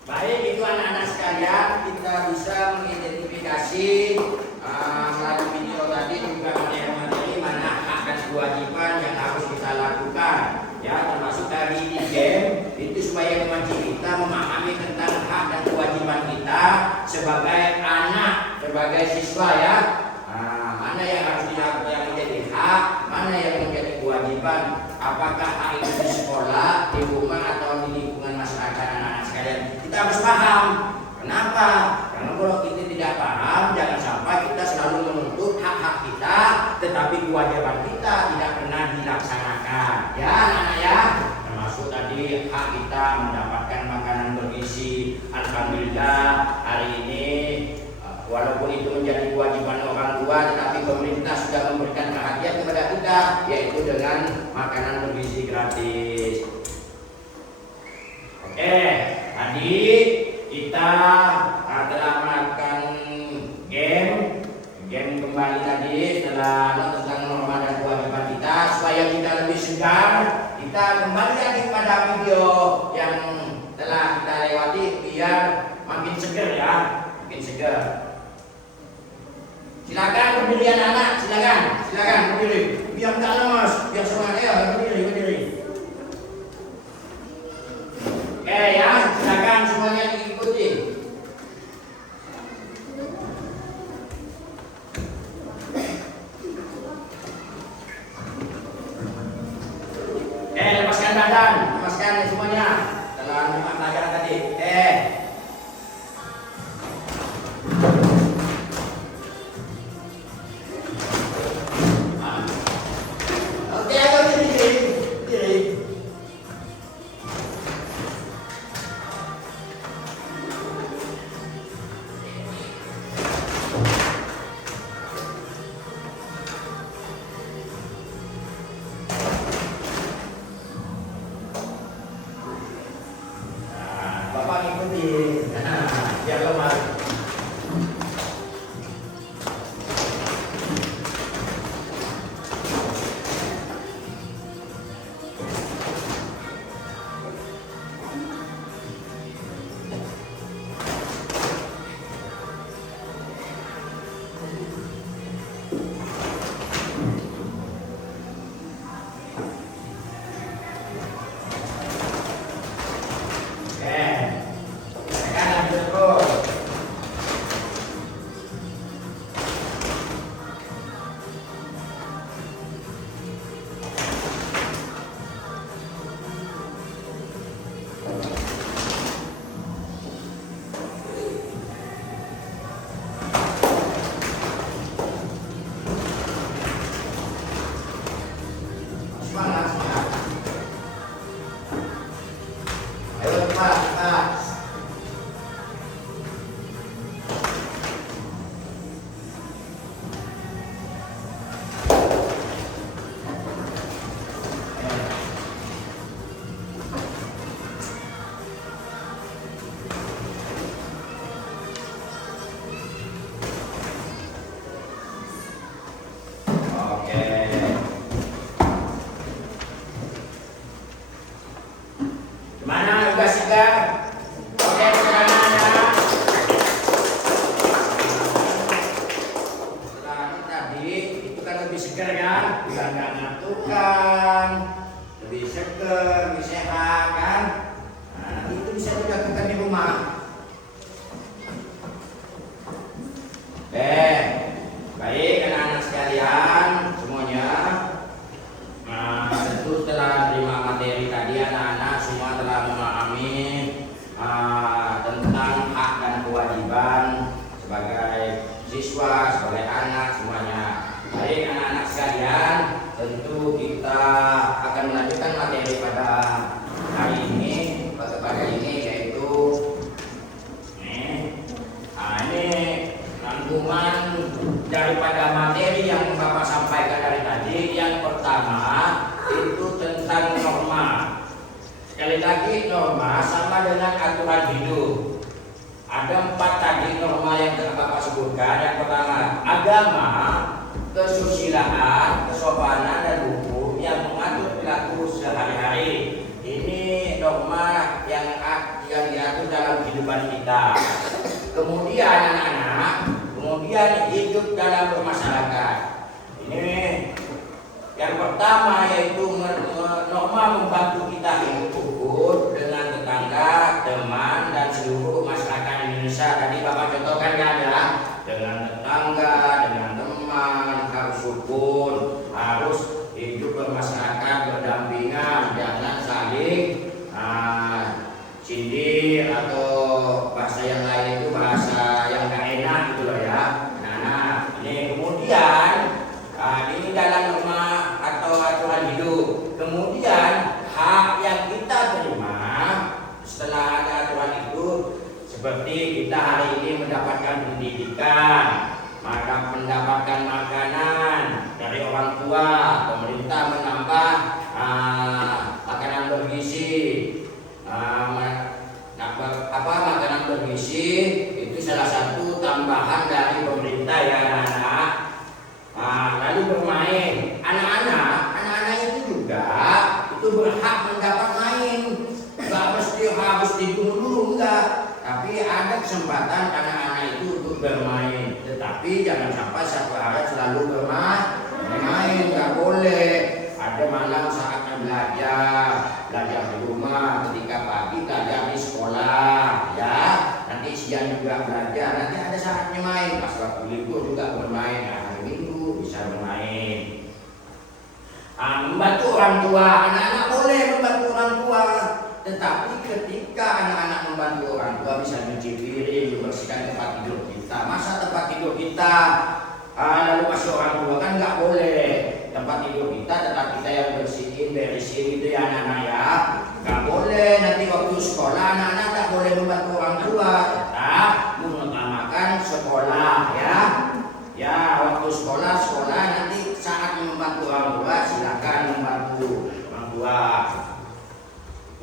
Baik, itu anak-anak sekalian, kita bisa mengidentifikasi melalui video tadi juga materi mana hak dan kewajiban yang harus kita lakukan. Ya, termasuk dari ini game itu supaya memancing kita memahami tentang hak dan kewajiban kita sebagai anak, sebagai siswa ya. Mana yang harus dilakukan yang menjadi hak, mana yang menjadi kewajiban, apakah hak itu di sekolah, di rumah atau di lingkungan masyarakat anak-anak sekalian. Kita harus paham. Kenapa? Karena kalau kita tidak paham, jangan sampai kita selalu menuntut hak-hak kita, tetapi kewajiban kita tidak pernah dilaksanakan. Ya anak-anak ya, termasuk tadi hak kita mendapatkan makanan bergizi. Alhamdulillah hari ini walaupun itu menjadi kewajiban orang tua, tetapi pemerintah sudah memberikan perhatian kepada kita, yaitu dengan makanan bergizi gratis. Oke, tadi kita telah melakukan game kembali tadi setelah tentang norma dan kewajiban kita, supaya kita lebih segar. Kita kembali lagi pada video yang telah kita lewati biar makin segar ya, makin segar. Silakan berdiri anak-anak, silakan berdiri. Biar tak lemas, biar semangat ya, berdiri. Oke ya, silakan semuanya diikuti. Lepaskan badan, lepaskan semuanya. Telah menyimak pelajaran tadi. Bapak ikuti lebih segar kan, udah nggak ngantukan, lebih segar, lebih sehat kan. Nah, itu bisa dilakukan di rumah. Baik anak-anak sekalian semuanya. Tentu setelah terima materi tadi, anak-anak semua telah memahami tentang hak dan kewajiban sebagai siswa, sebagai anak semuanya. Baik anak-anak sekalian, tentu kita akan melanjutkan materi pada hari ini, yaitu ini rangkuman daripada materi yang Bapak sampaikan dari tadi. Yang pertama itu tentang norma. Sekali lagi, norma sama dengan aturan hidup. Ada 4 tadi norma yang telah Bapak sebutkan. Yang pertama, agama, kesusilaan, kesopanan, dan hukum yang mengatur perilaku sehari-hari. Ini norma yang diatur dalam kehidupan kita. Kemudian anak-anak, hidup dalam bermasyarakat. Ini yang pertama, yaitu norma membantu kita hidup rukun dengan tetangga, teman, dan seluruh masyarakat Indonesia. Tadi Bapak contohkan ya, ada dengan tetangga, dengan teman, harus rukun, harus hidup bermasyarakat berdampingan, jangan saling sindir atau bahasa yang lain itu bahasa yang gak enak gitu loh ya. Nah, ini kemudian ini dalam norma atau aturan hidup. Kemudian hak yang kita terima setelah ada aturan itu, seperti kita hari ini mendapatkan pendidikan, mendapatkan makanan dari orang tua, pemerintah menambah makanan bergizi. Makanan bergizi itu salah satu tambahan dari pemerintah ya anak-anak. Lalu bermain, anak-anak itu juga itu berhak mendapat main. Gak mesti harus tidur dulu, enggak. Tapi ada kesempatan anak-anak itu untuk bermain. Tetapi jangan sampai satu hari selalu bermain, nggak boleh. Ada malam saatnya belajar di rumah, ketika pagi belajar di sekolah, ya. Nanti siang juga belajar, nanti ada saatnya main. Pas waktu libur juga bermain, hari Minggu bisa bermain. Membantu orang tua, anak-anak boleh membantu orang tua. Tetapi ketika anak-anak membantu orang tua, bisa mencuci piring, membersihkan tempat tidur kita. Masa tempat tidur kita lalu masih orang tua, kan nggak boleh. Tempat tidur kita tetap kita yang beresin gitu ya anak-anak ya. Nggak boleh. Nanti waktu sekolah anak-anak tak boleh membantu orang tua, tetap mengutamakan sekolah ya. Ya, waktu sekolah nanti saat membantu orang tua silakan membantu orang tua.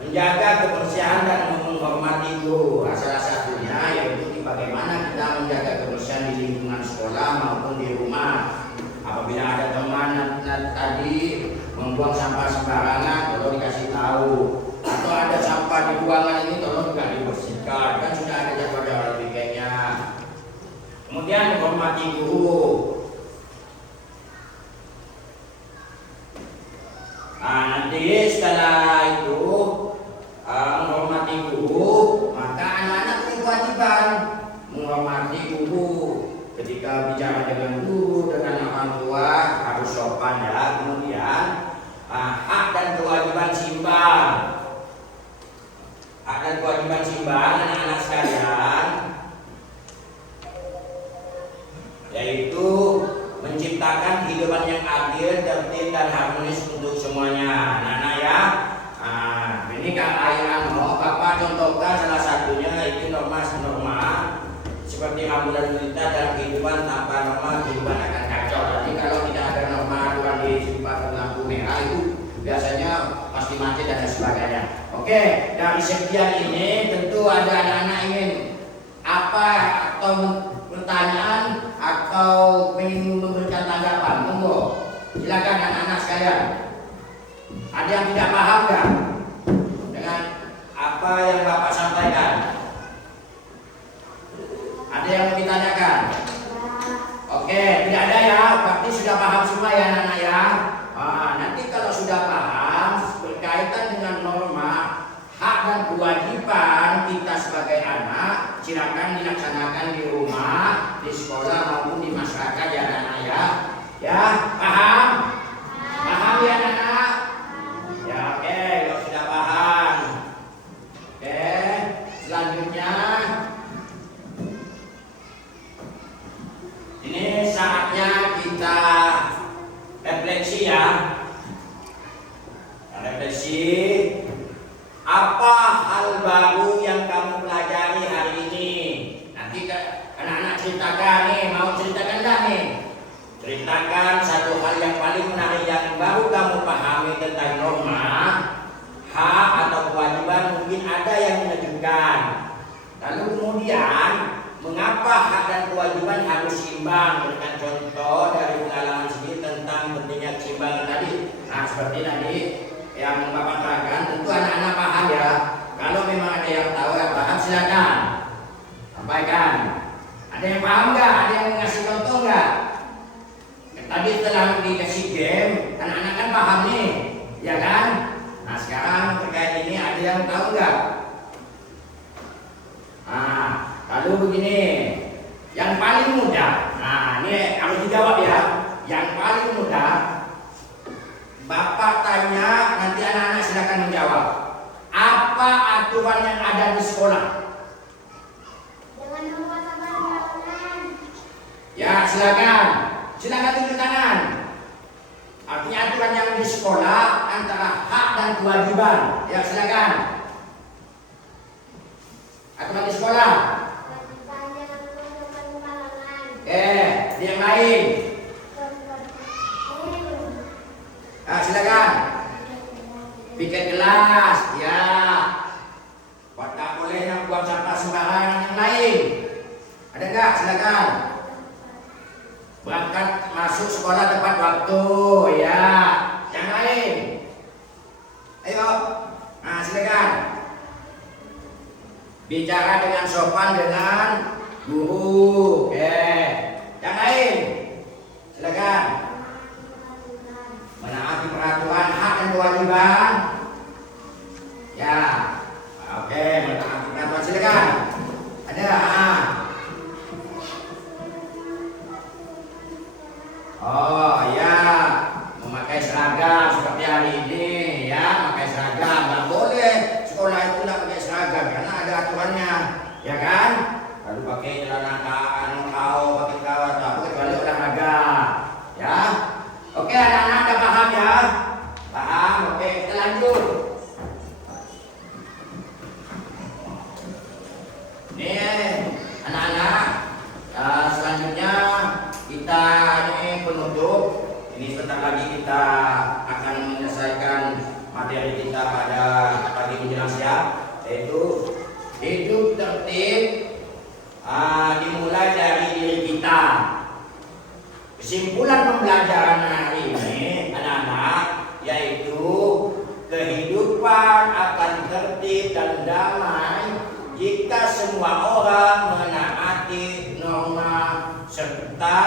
Menjaga kebersihan dan menghormati guru, salah satunya yaitu bagaimana kita menjaga kebersihan di lingkungan sekolah maupun di rumah. Apabila ada teman tadi membuang sampah sembarangan, tolong dikasih tahu. Atau ada sampah di ruangan ini, tolong juga dibersihkan. Kan sudah ada jadwal pikirnya. Kemudian menghormati guru. Nanti setelah itu menghormati guru, maka anak-anak punya kewajiban menghormati guru. Ketika bicara dengan guru, dengan orang tua harus sopan ya. Kemudian hak dan kewajiban simbang. Hak dan kewajiban simbang anak-anak sekalian, yaitu menciptakan kehidupan yang adil, tertib, dan harmonis untuk semuanya. Anak-anak ya. Ini kan Bapak contohkan salah satunya itu norma seperti lampu dan lintas dalam kehidupan. Tanpa norma kehidupan akan kacau. Jadi kalau tidak ada norma aturan di simpang lampu merah itu biasanya pasti macet dan sebagainya. Oke, dari sekian ini tentu ada anak-anak ingin apa atau pertanyaan atau ingin memberikan tanggapan. Monggo, silakan anak-anak sekalian. Ada yang tidak paham nggak dengan apa yang Bapak sampaikan? Ada yang mau ditanyakan? Oke. Oke, tidak ada ya. Berarti sudah paham semua ya anak-anak ya. Nanti kalau sudah paham berkaitan dengan norma hak dan kewajiban kita sebagai anak, silakan dilaksanakan di rumah, di sekolah maupun di masyarakat ya anak-anak ya. Ya, paham? Paham ya anak-anak? Ya, oke, kalau sudah paham. Oke, selanjutnya ini saatnya kita refleksi ya. Refleksi. Apa hal baru yang kamu pelajari hari ini? Nanti anak-anak ceritakan nih, mau ceritakan enggak nih? Ceritakan satu hal yang paling menarik yang baru kamu pahami tentang norma, hak atau kewajiban, mungkin ada yang mengejutkan. Lalu kemudian, mengapa hak dan kewajiban harus seimbang? Dengan contoh dari pengalaman sendiri tentang pentingnya keseimbangan tadi. Nah, seperti tadi yang Bapak terangkan, tentu anak-anak paham ya. Kalau memang ada yang tahu yang paham, silakan sampaikan. Ada yang paham nggak? Ada yang ngasih contoh nggak? Tadi setelah dikasih game, anak-anak kan paham nih, ya kan? Nah sekarang terkait ini ada yang tahu nggak? Nah, lalu begini, yang paling mudah. Nah ini harus dijawab ya. Yang paling mudah. Bapak tanya, nanti anak-anak silakan menjawab. Apa aturan yang ada di sekolah? Jangan membuat sampah sembarangan. Ya, silakan. Silakan tunjuk tangan. Artinya aturan yang di sekolah antara hak dan kewajiban. Ya, silakan. Aturan di sekolah. Jangan membuat sampah sembarangan. Yang lain. Nah, silakan. Piket kelas, ya. Tak boleh yang buang sampah sembarangan. Yang lain, ada nggak? Silakan. Berangkat masuk sekolah tepat waktu, ya. Yang lain, ayo. Nah, silakan. Bicara dengan sopan dengan guru. Yang lain, silakan. Menaati peraturan hak dan kewajiban. Ya, oke, menaati peraturan, silakan. Ada. Oh ya, memakai seragam seperti hari ini, ya, pakai seragam. Nggak boleh sekolah itu nggak pakai seragam karena ada aturannya, ya kan? Lalu pakai celana kaos, pakai kaos, tapi kecuali olahraga, ya. Oke, anak-anak udah paham ya? Paham? Oke, kita lanjut. Nih, anak-anak, selanjutnya kita ini penutup. Ini sebentar lagi kita akan menyelesaikan materi kita pada pagi menjelang siang, yaitu hidup tertib dimulai dari diri kita. Kesimpulan pembelajaran hari ini anak-anak yaitu kehidupan akan tertib dan damai jika semua orang menaati norma serta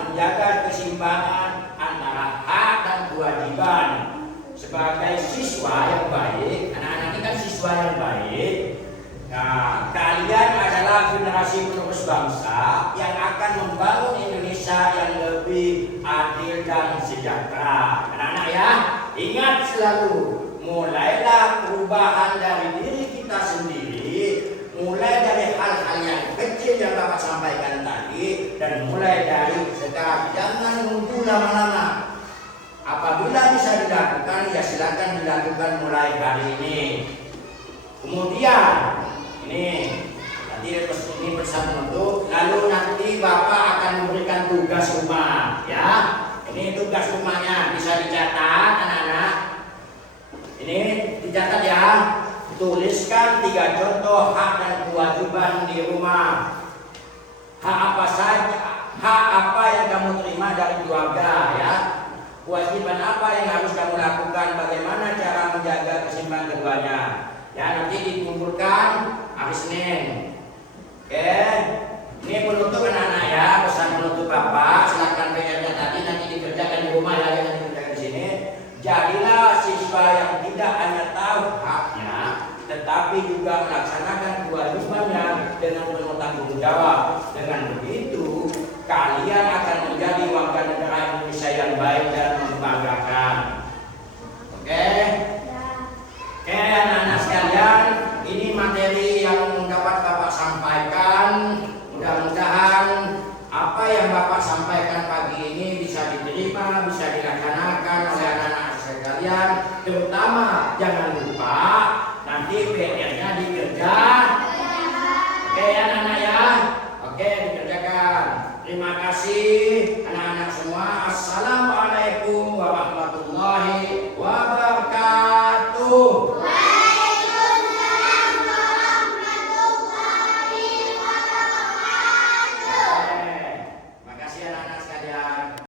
menjaga keseimbangan antara hak dan kewajiban. Sebagai siswa yang baik, anak-anak ini kan siswa yang baik. Nah, kalian adalah generasi penerus bangsa yang akan membangun Indonesia yang lebih adil dan sejahtera. Anak-anak ya, ingat selalu, mulailah perubahan dari diri kita sendiri, mulai dari hal-hal yang kecil yang Bapak sampaikan tadi, dan mulai dari sekarang. Jangan nunggu lama-lama. Apabila bisa dilakukan, ya silakan dilakukan mulai hari ini. Kemudian ini pesan untuk, lalu nanti Bapak akan memberikan tugas rumah, ya. Ini tugas rumahnya bisa dicatat anak-anak. Ini dicatat ya. Tuliskan 3 contoh hak dan kewajiban di rumah. Hak apa saja, hak apa yang kamu terima dari keluarga, ya. Kewajiban apa yang harus kamu lakukan, bagaimana cara menjaga keseimbangan keduanya. Ya, nanti dikumpulkan hari Senin. Oke. Ini penutup anak-anak ya, pesan penutup Bapak. Silakan PR-nya tadi nanti dikerjakan di rumah ya, jangan dikerjakan di sini. Jadilah siswa yang tidak hanya tahu haknya, tetapi juga melaksanakan kewajibannya dengan penuh tanggung jawab. Dengan begitu, kalian akan menjadi warga negara Indonesia yang baik dan membanggakan. Oke? Oke, anak-anak sekalian, ini materi yang dapat Bapak sampaikan. Mudah-mudahan apa yang Bapak sampaikan pagi ini bisa diterima, bisa dilaksanakan oleh anak-anak sekalian. Terutama jangan lupa nanti PR-nya dikerjakan.